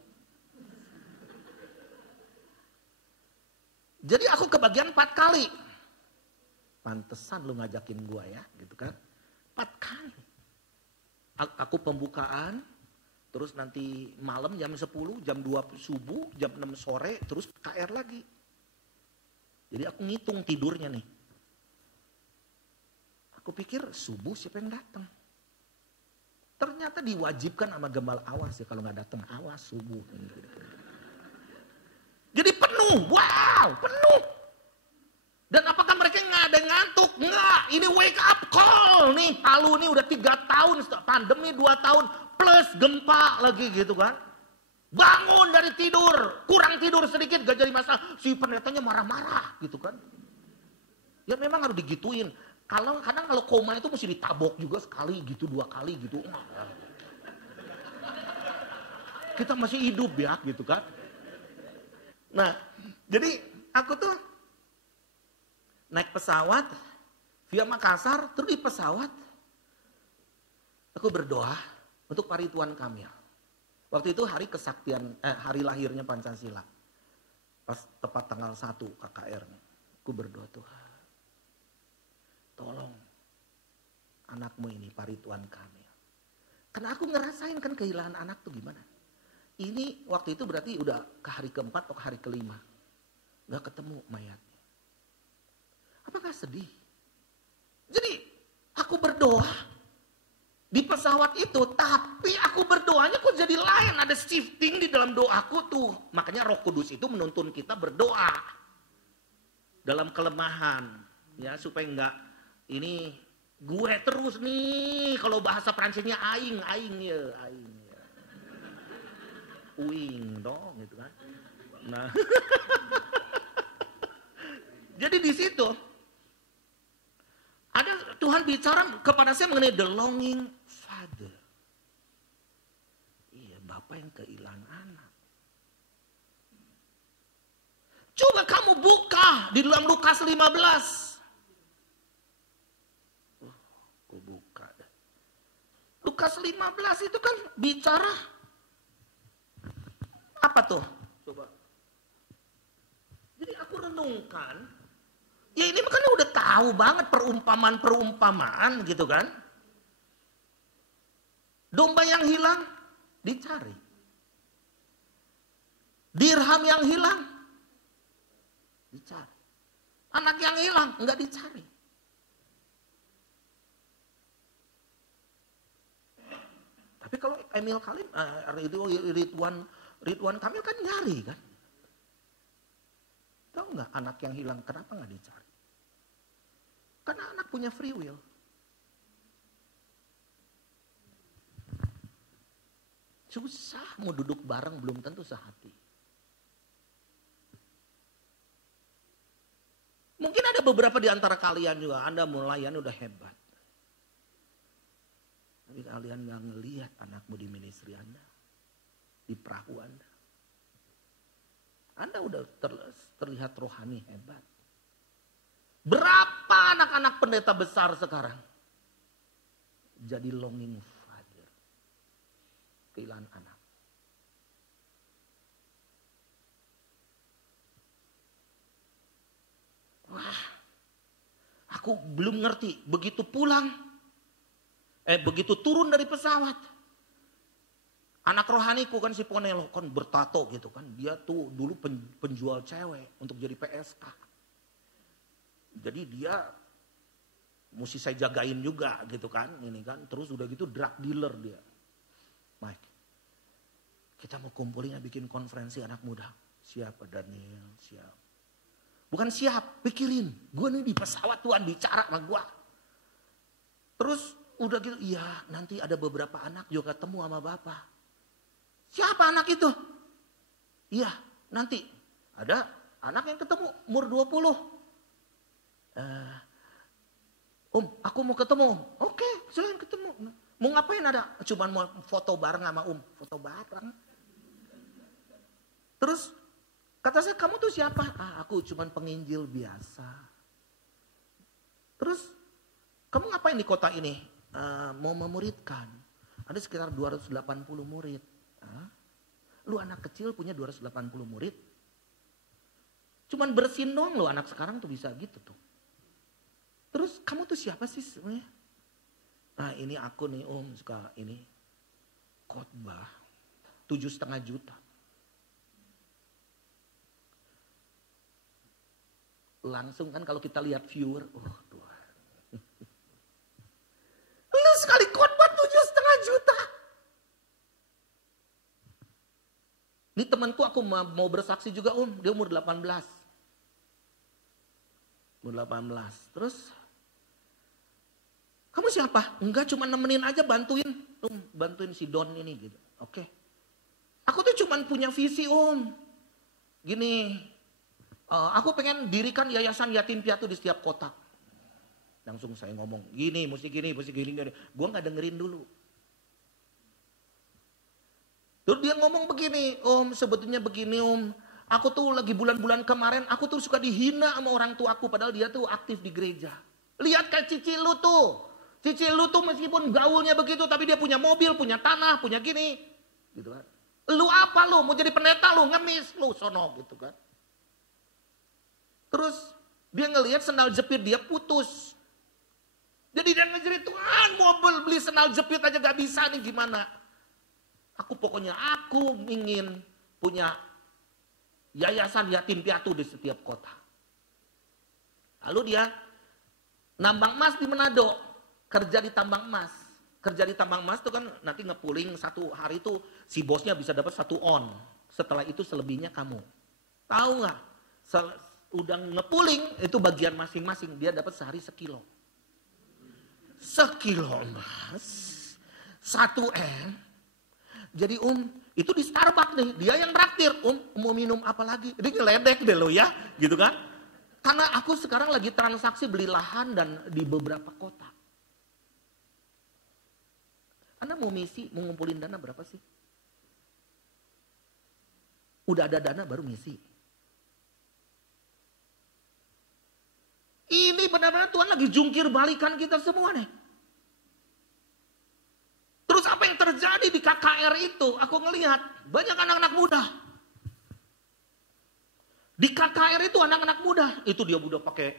Jadi aku kebagian 4 kali. Pantesan lu ngajakin gua ya, gitu kan. 4 kali. Aku pembukaan, terus nanti malam jam 10, jam 2 subuh, jam 6 sore, terus KR lagi. Jadi aku ngitung tidurnya nih. Aku pikir subuh siapa yang datang. Ternyata diwajibkan sama gembala awas ya, kalau nggak datang awas subuh. Jadi penuh, wow penuh. Dan apakah mereka nggak ada ngantuk? Nggak, ini wake up call nih. Palu nih udah 3 tahun, pandemi 2 tahun, plus gempa lagi gitu kan. Bangun dari tidur, kurang tidur sedikit gak jadi masalah. Si pendetanya marah-marah gitu kan. Ya memang harus digituin. Kadang kalau koma itu mesti ditabok juga sekali gitu, 2 kali gitu. Kita masih hidup ya gitu kan. Nah, jadi aku tuh naik pesawat via Makassar, terus di pesawat aku berdoa untuk Pak Ridwan Kamil. Waktu itu hari kesaktian, hari lahirnya Pancasila. Pas tepat tanggal 1 KKR. Aku berdoa, Tuhan, tolong anakmu ini Pak Ridwan Kamil. Karena aku ngerasain kan kehilangan anak tuh gimana. Ini waktu itu berarti udah ke hari keempat atau ke hari kelima. Gak ketemu mayatnya. Apakah sedih? Jadi aku berdoa di pesawat itu, tapi aku berdoanya kok jadi lain. Ada shifting di dalam doaku tuh. Makanya Roh Kudus itu menuntun kita berdoa dalam kelemahan, ya supaya enggak ini gue terus nih. Kalau bahasa Prancisnya aing ya. Uing dong gitu kan. Nah. Jadi di situ ada Tuhan bicara kepada saya mengenai the longing father. Iya, bapak yang kehilangan anak. Coba kamu buka di dalam Lukas 15. Aku buka deh. Lukas 15 itu kan bicara apa tuh? Coba. Jadi aku renungkan. Ya ini kan udah tahu banget perumpamaan gitu kan. Domba yang hilang dicari. Dirham yang hilang dicari. Anak yang hilang enggak dicari. Tapi kalau Emil Kalim, Ridwan Kamil kan nyari kan. Tahu nggak anak yang hilang kenapa nggak dicari? Karena anak punya free will. Susah mau duduk bareng belum tentu sehati. Mungkin ada beberapa di antara kalian juga, Anda mulaian udah hebat. Tapi kalian nggak ngelihat anakmu di ministry Anda, di perahu Anda. Anda udah terlihat rohani hebat. Berapa anak-anak pendeta besar sekarang jadi longing father, kehilangan anak. Wah, aku belum ngerti. Begitu pulang, begitu turun dari pesawat, anak rohaniku kan si Ponelo kan bertato gitu kan. Dia tuh dulu penjual cewek untuk jadi PSK. Jadi dia mesti saya jagain juga gitu kan. Ini kan terus udah gitu drug dealer dia. Mike, kita mau kumpulin bikin konferensi anak muda. Siapa Daniel? Siap. Bukan siap, pikirin. Gue nih di pesawat Tuhan bicara sama gue. Terus udah gitu, iya nanti ada beberapa anak juga ketemu sama Bapak. Siapa anak itu? Iya, nanti ada anak yang ketemu umur 20. Aku mau ketemu. Oke, silakan ketemu. Mau ngapain ada? Cuman mau foto bareng sama foto bareng. Terus kata saya, kamu tuh siapa? Aku cuman penginjil biasa. Terus kamu ngapain di kota ini? Mau memuridkan. Ada sekitar 280 murid. Lu anak kecil punya 280 murid. Cuman bersin doang lo anak sekarang tuh bisa gitu tuh. Terus kamu tuh siapa sih sebenarnya? Ini aku nih suka ini khotbah 7,5 juta. Langsung kan kalau kita lihat viewer, Tuhan. Lu sekali khotbah 7,5 juta. Ini temanku aku mau bersaksi juga dia umur 18. Umur 18. Terus, kamu siapa? Enggak, cuma nemenin aja, bantuin si Don ini gitu. Oke. Aku tuh cuma punya visi gini. Aku pengen dirikan yayasan yatim piatu di setiap kota. Langsung saya ngomong, gini, mesti gini. Gue gak dengerin dulu. Terus dia ngomong begini, sebetulnya begini Aku tuh lagi bulan-bulan kemarin, aku tuh suka dihina sama orang tua aku. Padahal dia tuh aktif di gereja. Lihat kayak cici lu tuh. Cici lu tuh meskipun gaulnya begitu, tapi dia punya mobil, punya tanah, punya gini. Gitu kan. Lu apa lu? Mau jadi pendeta lu? Ngemis lu sono gitu kan. Terus dia ngelihat sendal jepit dia putus. Jadi dia ngejerit, Tuhan mau beli sendal jepit aja gak bisa nih, gimana? Aku ingin punya yayasan yatim piatu di setiap kota. Lalu dia nambang emas di Manado, kerja di tambang emas. Kerja di tambang emas itu kan nanti ngepuling satu hari itu si bosnya bisa dapat 1 on. Setelah itu selebihnya kamu. Tahu nggak? Udah ngepuling itu bagian masing-masing, dia dapat sehari 1 kilo. 1 kilo emas, 1 M. Jadi itu di Starbucks nih, dia yang traktir. Mau minum apa lagi? Dia ngeledek deh lo ya, gitu kan. Karena aku sekarang lagi transaksi beli lahan dan di beberapa kota. Anda mau misi, mau ngumpulin dana berapa sih? Udah ada dana baru misi. Ini benar-benar Tuhan lagi jungkir balikan kita semua nih. Terus apa yang terjadi di KKR itu? Aku ngelihat banyak anak-anak muda. Di KKR itu anak-anak muda. Itu dia udah pakai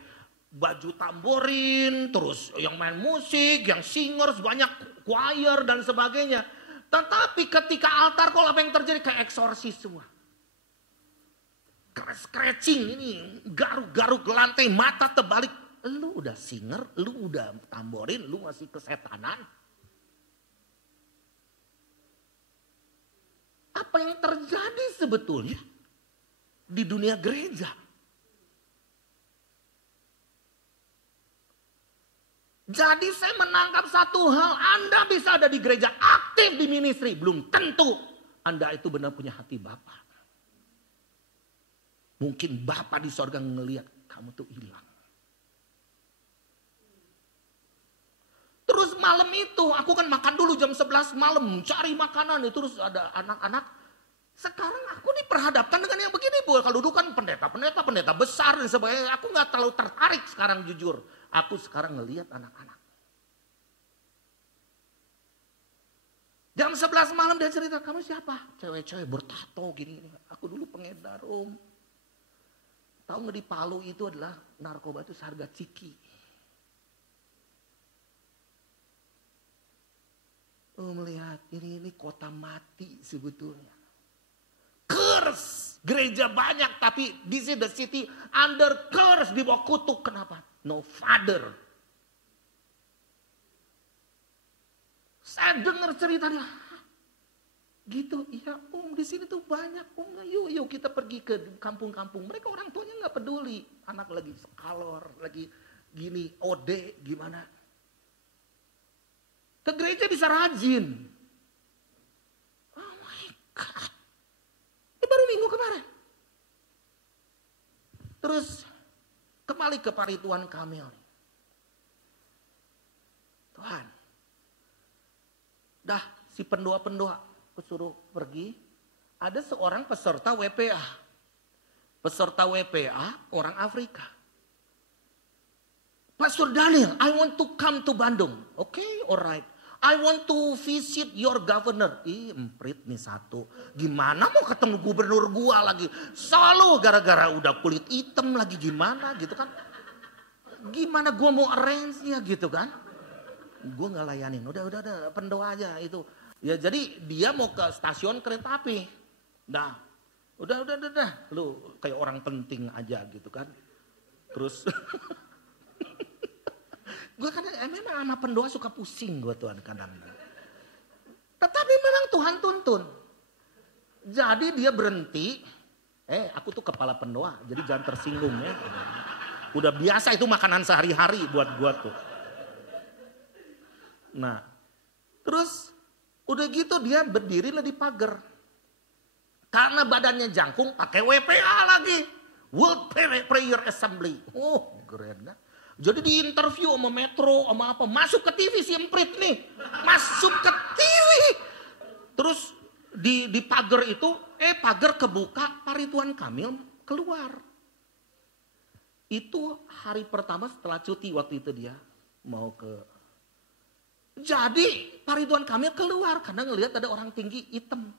baju tamborin. Terus yang main musik, yang singers, banyak choir dan sebagainya. Tetapi ketika altar call apa yang terjadi? Kayak eksorsis semua. Scratching ini, garuk-garuk ke lantai, mata terbalik. Lu udah singer, lu udah tamborin, lu masih kesetanan. Apa yang terjadi sebetulnya di dunia gereja? Jadi saya menangkap satu hal, Anda bisa ada di gereja aktif di ministry, belum tentu Anda itu benar punya hati Bapa. Mungkin Bapa di sorga ngelihat kamu tuh hilang. Terus malam itu aku kan makan dulu jam 11 malam. Cari makanan itu terus ada anak-anak. Sekarang aku diperhadapkan dengan yang begini. Kalau dulu kan pendeta besar dan sebagainya. Aku gak terlalu tertarik sekarang jujur. Aku sekarang ngelihat anak-anak. Jam 11 malam dia cerita, kamu siapa? Cewek-cewek bertato gini. Aku dulu pengedar Tahu nggak di Palu itu adalah narkoba itu seharga ciki. Melihat ini kota mati sebetulnya. Curse. Gereja banyak tapi this is the city under curse, di bawah kutuk. Kenapa? No father. Saya dengar ceritanya. Gitu, iya di sini tuh banyak yuk kita pergi ke kampung-kampung. Mereka orang tuanya nggak peduli, anak lagi skalor, lagi gini, ode gimana. Ke gereja bisa rajin. Oh my God, ini baru minggu kemarin. Terus kembali ke Parituan Kamil. Tuhan, dah si pendoa-pendoa aku suruh pergi, ada seorang peserta WPA. Peserta WPA orang Afrika. Pastor Daniel, I want to come to Bandung. Oke, alright. I want to visit your governor. Emprit nih satu. Gimana mau ketemu gubernur gua lagi? Selalu gara-gara udah kulit hitam lagi gimana gitu kan. Gimana gua mau arrange-nya gitu kan. Gua gak layanin. Udah pendoa aja itu. Ya jadi dia mau ke stasiun kereta api. Nah udah. Lu kayak orang penting aja gitu kan. Terus gue kadang memang sama pendoa suka pusing gue Tuhan kadang. Tetapi memang Tuhan tuntun. Jadi dia berhenti. Aku tuh kepala pendoa. Jadi jangan tersinggung ya. Udah biasa itu makanan sehari-hari buat gue tuh. Nah terus udah gitu dia berdiri lah di pagar. Karena badannya jangkung pakai WPA lagi. World Prayer Assembly. Oh keren kan. Jadi di interview sama Metro sama apa. Masuk ke TV si Emprit nih. Masuk ke TV. Terus di pagar itu. Pagar kebuka. Pak Ridwan Kamil keluar. Itu hari pertama setelah cuti waktu itu dia. Mau ke. Jadi Pak Ridwan Kamil keluar. Karena ngelihat ada orang tinggi hitam.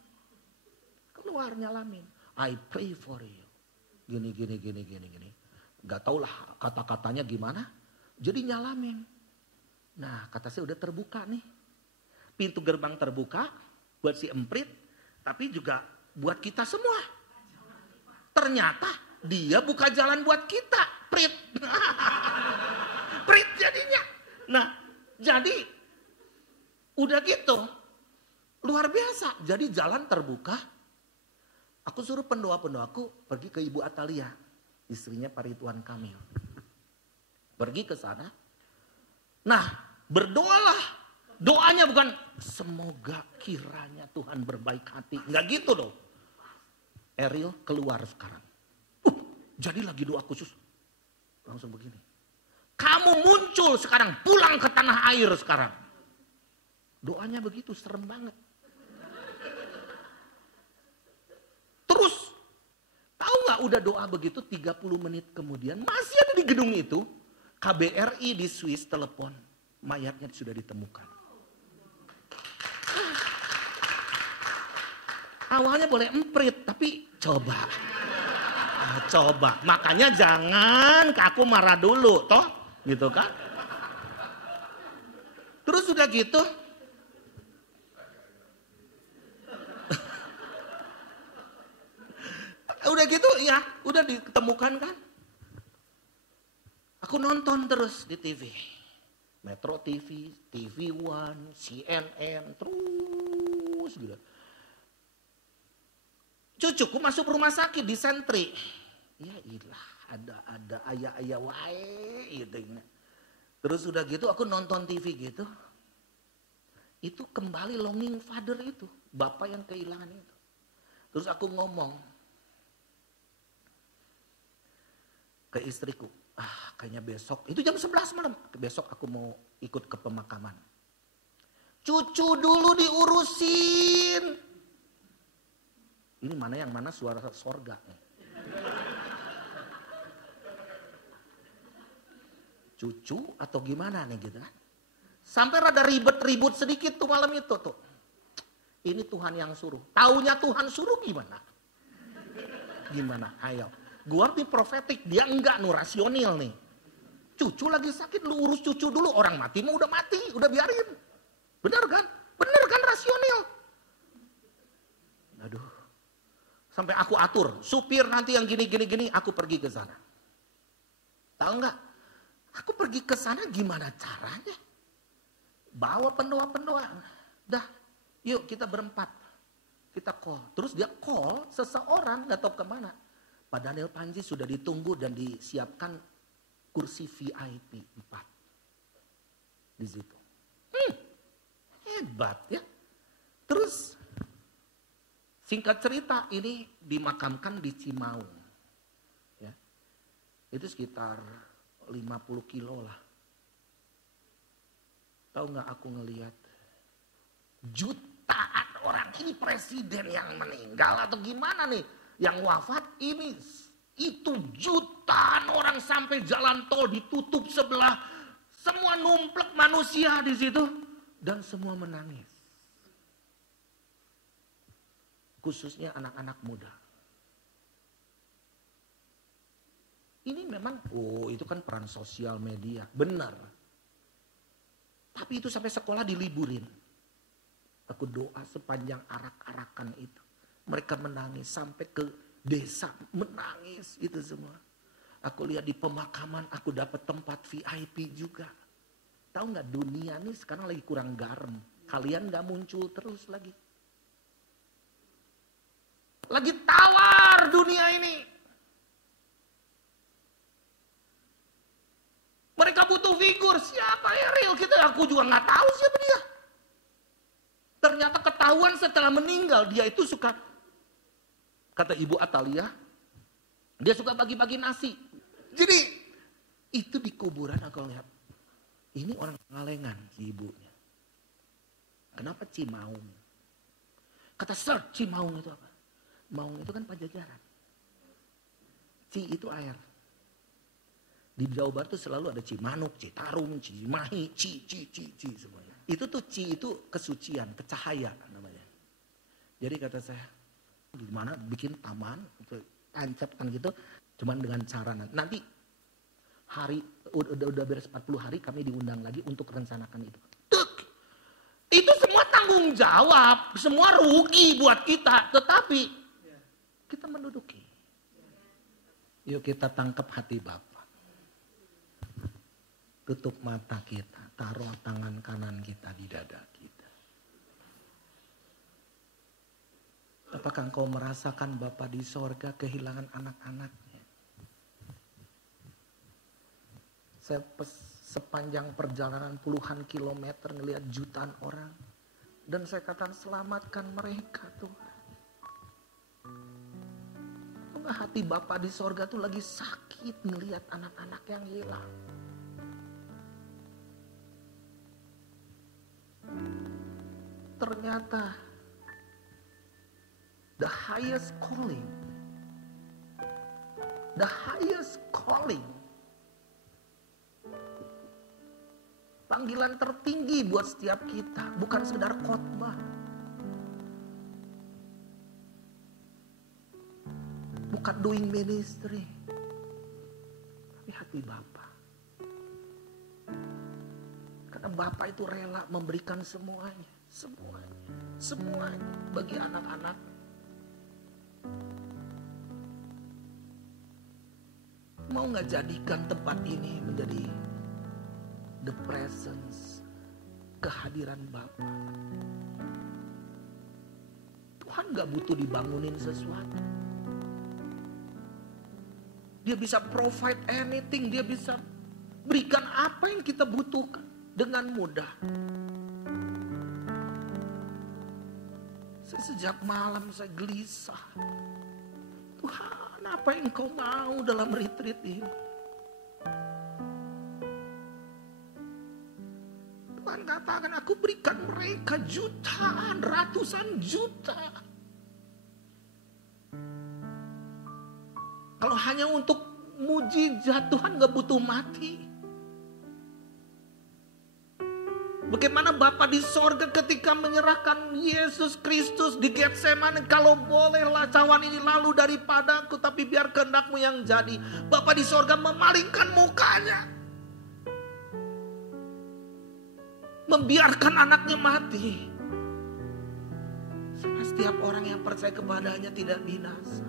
Keluar nyalamin. I pray for you. Gini. Gak tau lah kata-katanya gimana. Jadi nyalamin. Nah kata saya udah terbuka nih. Pintu gerbang terbuka. Buat si Emprit. Tapi juga buat kita semua. Ternyata dia buka jalan buat kita. Prit. Prit jadinya. Nah jadi. Udah gitu. Luar biasa. Jadi jalan terbuka. Aku suruh pendoa-pendoaku pergi ke Ibu Atalia. Istrinya Pak Ridwan Kamil. Pergi ke sana. Nah berdoalah. Doanya bukan semoga kiranya Tuhan berbaik hati. Enggak gitu dong. Ariel keluar sekarang. Jadi lagi doa khusus. Langsung begini. Kamu muncul sekarang. Pulang ke tanah air sekarang. Doanya begitu serem banget. Terus. Tahu gak udah doa begitu 30 menit kemudian masih ada di gedung itu. KBRI di Swiss telepon. Mayatnya sudah ditemukan. Awalnya boleh Emprit tapi coba. Coba. Makanya jangan aku marah dulu toh. Gitu kan. Terus udah gitu. Udah gitu ya, udah ditemukan kan. Aku nonton terus di TV. Metro TV, TV One, CNN, terus gitu. Cucuku masuk rumah sakit di Sentri. Ya ilah, ada ayah-ayah wae gitu. Terus udah gitu aku nonton TV gitu. Itu kembali longing father itu, bapak yang kehilangan itu. Terus aku ngomong ke istriku, kayaknya besok, itu jam 11 malam, besok aku mau ikut ke pemakaman. Cucu dulu diurusin. Ini mana yang mana suara sorga nih. Cucu atau gimana nih gitu kan. Sampai rada ribet-ribut sedikit tuh malam itu tuh. Ini Tuhan yang suruh. Taunya Tuhan suruh gimana? Gimana? Ayo. Gua nih profetik, dia enggak rasional nih. Cucu lagi sakit, lu urus cucu dulu. Orang mati mah udah mati, udah biarin. Bener kan? Bener kan rasional? Aduh. Sampai aku atur, supir nanti yang gini, aku pergi ke sana. Tahu nggak? Aku pergi ke sana gimana caranya? Bawa pendoa-pendoa. Dah, yuk kita berempat. Kita call. Terus dia call seseorang, nggak tahu kemana. Pak Daniel Panji sudah ditunggu dan disiapkan kursi VIP 4 di situ. Hebat ya. Terus singkat cerita ini dimakamkan di Cimaung. Ya. Itu sekitar 50 kilo lah. Tahu nggak aku ngelihat jutaan orang ini presiden yang meninggal atau gimana nih? Yang wafat ini. Itu jutaan orang sampai jalan tol ditutup sebelah. Semua numplek manusia di situ. Dan semua menangis. Khususnya anak-anak muda. Ini memang, itu kan peran sosial media. Benar. Tapi itu sampai sekolah diliburin. Aku doa sepanjang arak-arakan itu. Mereka menangis sampai ke desa. Menangis itu semua. Aku lihat di pemakaman aku dapat tempat VIP juga. Tahu nggak, dunia ini sekarang lagi kurang garam. Kalian nggak muncul terus lagi. Lagi tawar dunia ini. Mereka butuh figur. Siapa ya real kita? Aku juga nggak tahu siapa dia. Ternyata ketahuan setelah meninggal. Dia itu suka, kata Ibu Atalia, dia suka bagi-bagi nasi. Jadi itu di kuburan aku lihat. Ini orang Pengalengan si ibunya. Kenapa Cimaung? Kata search Cimaung itu apa? Maung itu kan Pajajaran. Ci itu air. Di Jawa Barat tuh selalu ada Cimanuk, Citarum, Cimahi, Ci semuanya. Itu tuh Ci itu kesucian, kecahaya namanya. Jadi kata saya, gimana bikin taman, tancapkan gitu, cuman dengan cara nanti hari udah beres 40 hari kami diundang lagi untuk rencanakan itu. Itu semua tanggung jawab, semua rugi buat kita, tetapi kita menduduki. Yuk kita tangkap hati Bapa. Tutup mata kita, taruh tangan kanan kita di dada kita. Apakah engkau merasakan Bapa di sorga kehilangan anak-anaknya? Saya sepanjang perjalanan puluhan kilometer ngelihat jutaan orang. Dan saya katakan selamatkan mereka Tuhan. Hati Bapa di sorga tuh lagi sakit ngelihat anak-anak yang hilang. Ternyata the highest calling, panggilan tertinggi buat setiap kita bukan sekedar khotbah. Bukan doing ministry. Tapi hati Bapa. Karena Bapa itu rela memberikan semuanya. Semuanya bagi anak-anak. Mau gak jadikan tempat ini menjadi the presence, kehadiran Bapa. Tuhan gak butuh dibangunin sesuatu. Dia bisa provide anything. Dia bisa berikan apa yang kita butuhkan dengan mudah. Sejak malam saya gelisah. Tuhan, apa yang Engkau mau dalam retreat ini? Tuhan katakan, aku berikan mereka jutaan, ratusan juta. Kalau hanya untuk mujizat, Tuhan gak butuh mati. Bagaimana Bapa di sorga ketika menyerahkan Yesus Kristus di Getsemani. Kalau bolehlah cawan ini lalu daripadaku, tapi biar kehendak-Mu yang jadi. Bapa di sorga memalingkan mukanya. Membiarkan anaknya mati. Supaya setiap orang yang percaya kepadanya tidak binasa.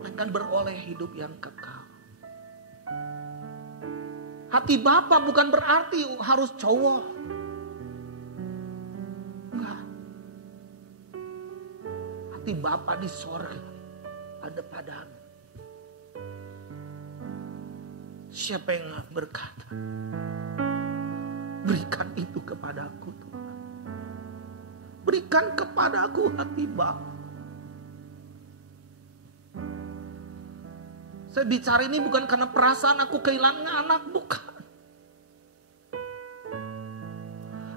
Akan beroleh hidup yang kekal. Hati Bapa bukan berarti harus cowok. Enggak. Hati Bapa di sorga ada padamu. Siapa yang berkata, berikan itu kepadaku Tuhan. Berikan kepadaku hati Bapa. Saya bicara ini bukan karena perasaan aku kehilangan anak, bukan.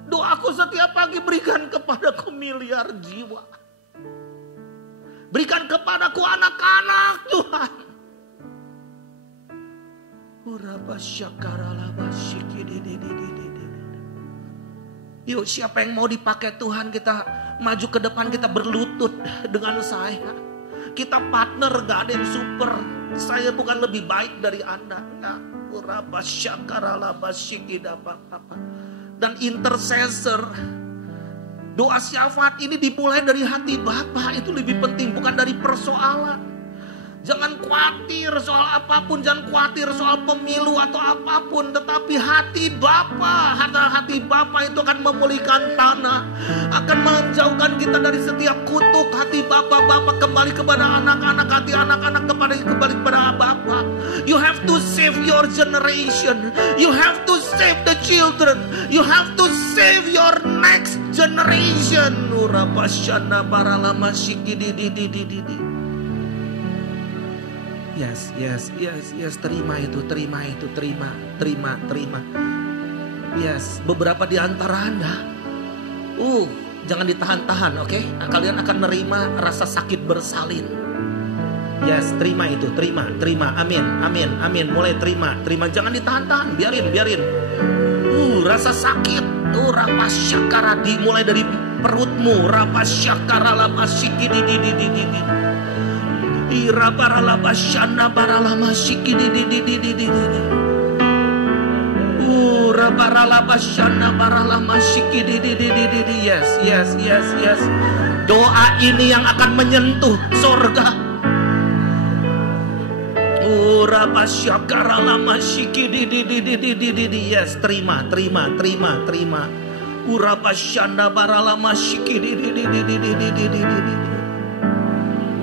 Doa Aku setiap pagi berikan kepadaku miliar jiwa. Berikan kepadaku anak-anak Tuhan. Yuk, siapa yang mau dipakai Tuhan, kita maju ke depan, kita berlutut dengan saya. Kita partner, gak ada yang super. Saya bukan lebih baik dari Anda. Dan intercessor, doa syafaat ini dimulai dari hati Bapa. Itu lebih penting, bukan dari persoalan. Jangan khawatir soal apapun, jangan khawatir soal pemilu atau apapun. Tetapi hati Bapa, hati Bapa itu akan memulihkan tanah. Akan menjauhkan kita dari setiap kutuk. Hati Bapa kembali kepada anak-anak. Hati anak-anak kembali kepada Bapa. You have to save your generation. You have to save the children. You have to save your next generation. Nurapashana baralama shikidididididi. Yes, terima itu. Yes, beberapa di antara Anda, jangan ditahan-tahan, oke? Kalian akan menerima rasa sakit bersalin. Yes, terima itu, terima, amin, mulai terima, jangan ditahan-tahan, biarin. Rasa sakit, rapasyakara dimulai dari perutmu, rapasyakara lapasyikididididididi. Ira baralaba shana baralama shikididididididi. Ura baralaba shana baralama shikidididididi. Yes. Doa ini yang akan menyentuh surga. Ura basyakara lama shikidididididi. Yes, terima. Ura basyana baralama shikidididididi.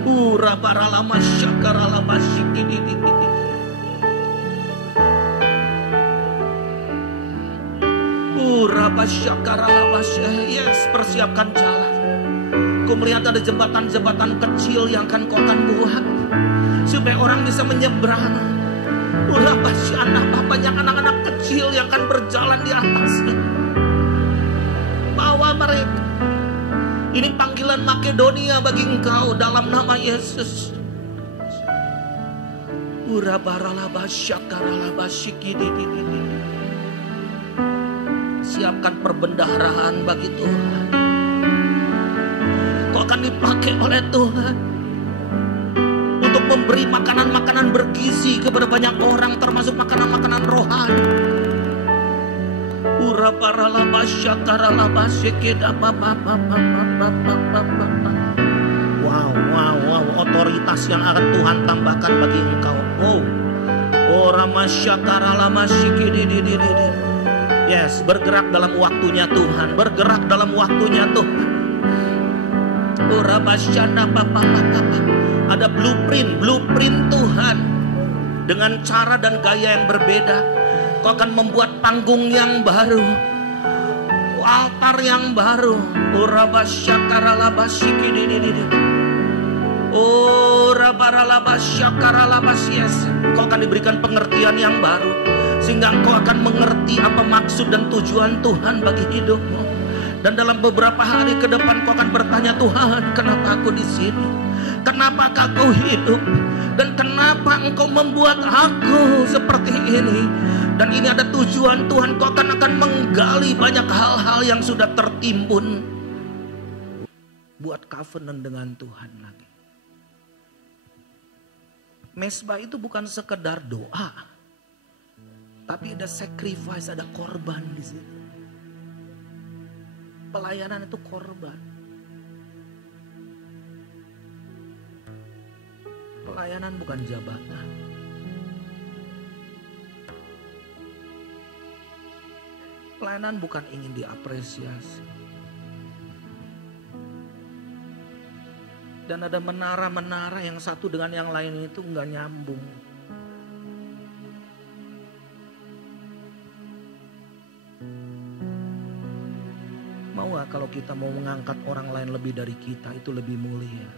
Ura baralama syakara lama shikididididi. Ura basyakara lama. Yes, persiapkan jalan. Kau melihat ada jembatan-jembatan kecil yang kau akan buat supaya orang bisa menyeberang. Ura basyana, banyak anak-anak kecil yang akan berjalan di atasnya. Bawa mereka. Ini panggilan Makedonia bagi engkau dalam nama Yesus. Siapkan perbendaharaan bagi Tuhan. Kau akan dipakai oleh Tuhan untuk memberi makanan-makanan bergizi kepada banyak orang, termasuk makanan-makanan rohani. Wow, otoritas yang akan Tuhan tambahkan bagi engkau. Yes, bergerak dalam waktunya Tuhan, Ada blueprint Tuhan dengan cara dan gaya yang berbeda. Kau akan membuat panggung yang baru, altar yang baru. Yes. Kau akan diberikan pengertian yang baru, sehingga kau akan mengerti apa maksud dan tujuan Tuhan bagi hidupmu. Dan dalam beberapa hari ke depan kau akan bertanya, Tuhan, kenapa aku di sini? Kenapa aku hidup? Dan kenapa engkau membuat aku seperti ini? Dan ini ada tujuan Tuhan. Kau akan menggali banyak hal-hal yang sudah tertimbun. Buat covenant dengan Tuhan lagi. Mesbah itu bukan sekedar doa, tapi ada sacrifice, ada korban di situ. Pelayanan itu korban. Pelayanan bukan jabatan. Pelayanan bukan ingin diapresiasi. Dan ada menara-menara yang satu dengan yang lain itu nggak nyambung. Mau gak kalau kita mau mengangkat orang lain lebih dari kita, itu lebih mulia.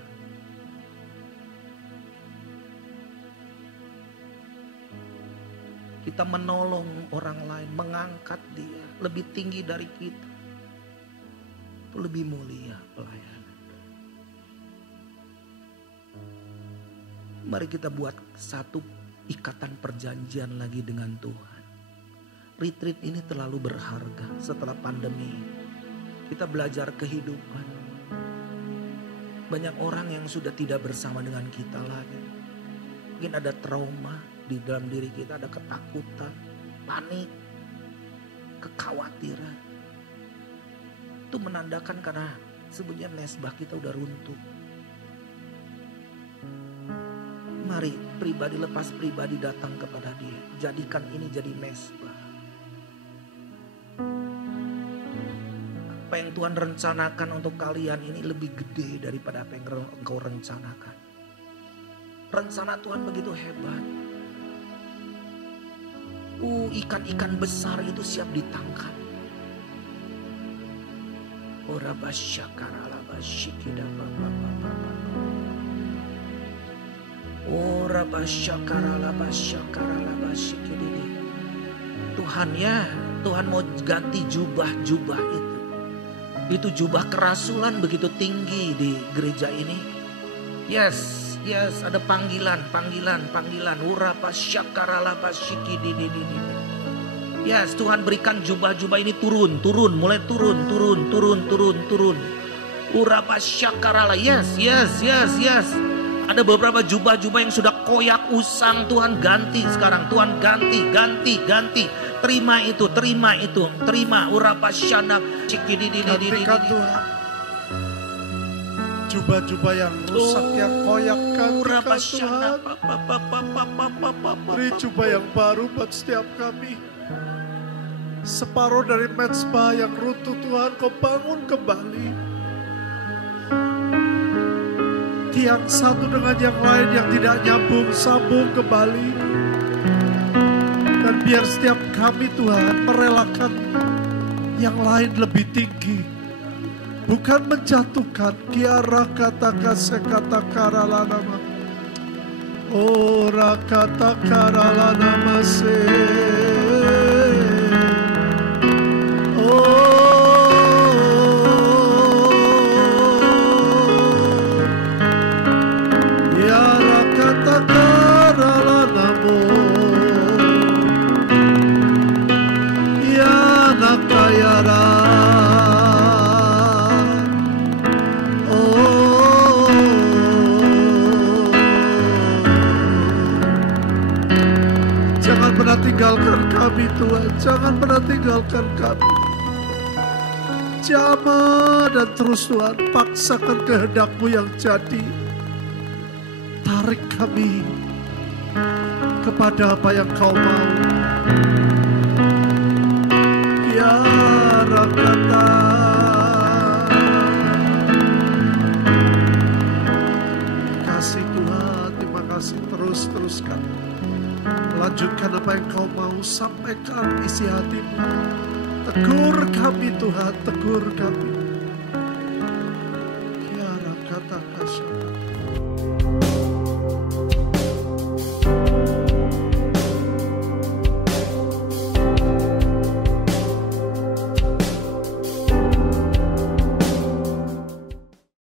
Kita menolong orang lain, mengangkat dia lebih tinggi dari kita. lebih mulia pelayanan. Mari kita buat satu ikatan perjanjian lagi dengan Tuhan. Retreat ini terlalu berharga setelah pandemi. Kita belajar kehidupan. Banyak orang yang sudah tidak bersama dengan kita lagi. Mungkin ada trauma di dalam diri kita, ada ketakutan, panik, kekhawatiran. Itu menandakan karena sebenarnya mesbah kita udah runtuh. Mari pribadi lepas pribadi datang kepada Dia. Jadikan ini jadi mesbah. Apa yang Tuhan rencanakan untuk kalian ini lebih gede daripada apa yang engkau rencanakan. Rencana Tuhan begitu hebat. Ikan-ikan besar itu siap ditangkap. Ora basyakara la basyikida baba. Ora basyakara la basyikidi. Tuhan ya, Tuhan mau ganti jubah-jubah itu. Itu jubah kerasulan begitu tinggi di gereja ini. Yes, ada panggilan. Ora basyakara la basyikidi. Yes, Tuhan berikan jubah-jubah ini turun, mulai turun. Urapasyakara, yes. Ada beberapa jubah-jubah yang sudah koyak usang, Tuhan ganti sekarang, Tuhan ganti. Terima itu. Urapasyana, gantikan Tuhan. Jubah-jubah yang rusak, yang koyak, gantikan Tuhan. Beri jubah yang baru buat setiap kami. Separuh dari mezbah yang runtuh Tuhan Kau bangun kembali. Tiang satu dengan yang lain yang tidak nyambung, sambung kembali. Dan biar setiap kami Tuhan merelakan yang lain lebih tinggi. Bukan menjatuhkan. Kiara kata sekata karalanama. Ora kata karalanama se. Tinggalkan kami Tuhan, jangan pernah tinggalkan kami. Jamah dan terus Tuhan, paksakan kehendak-Mu yang jadi. Tarik kami kepada apa yang Kau mau. Biar kata kasih Tuhan, terima kasih teruskan. Lanjutkan apa yang Kau mau, sampaikan isi hati-Mu. Tegur kami Tuhan, tegur kami.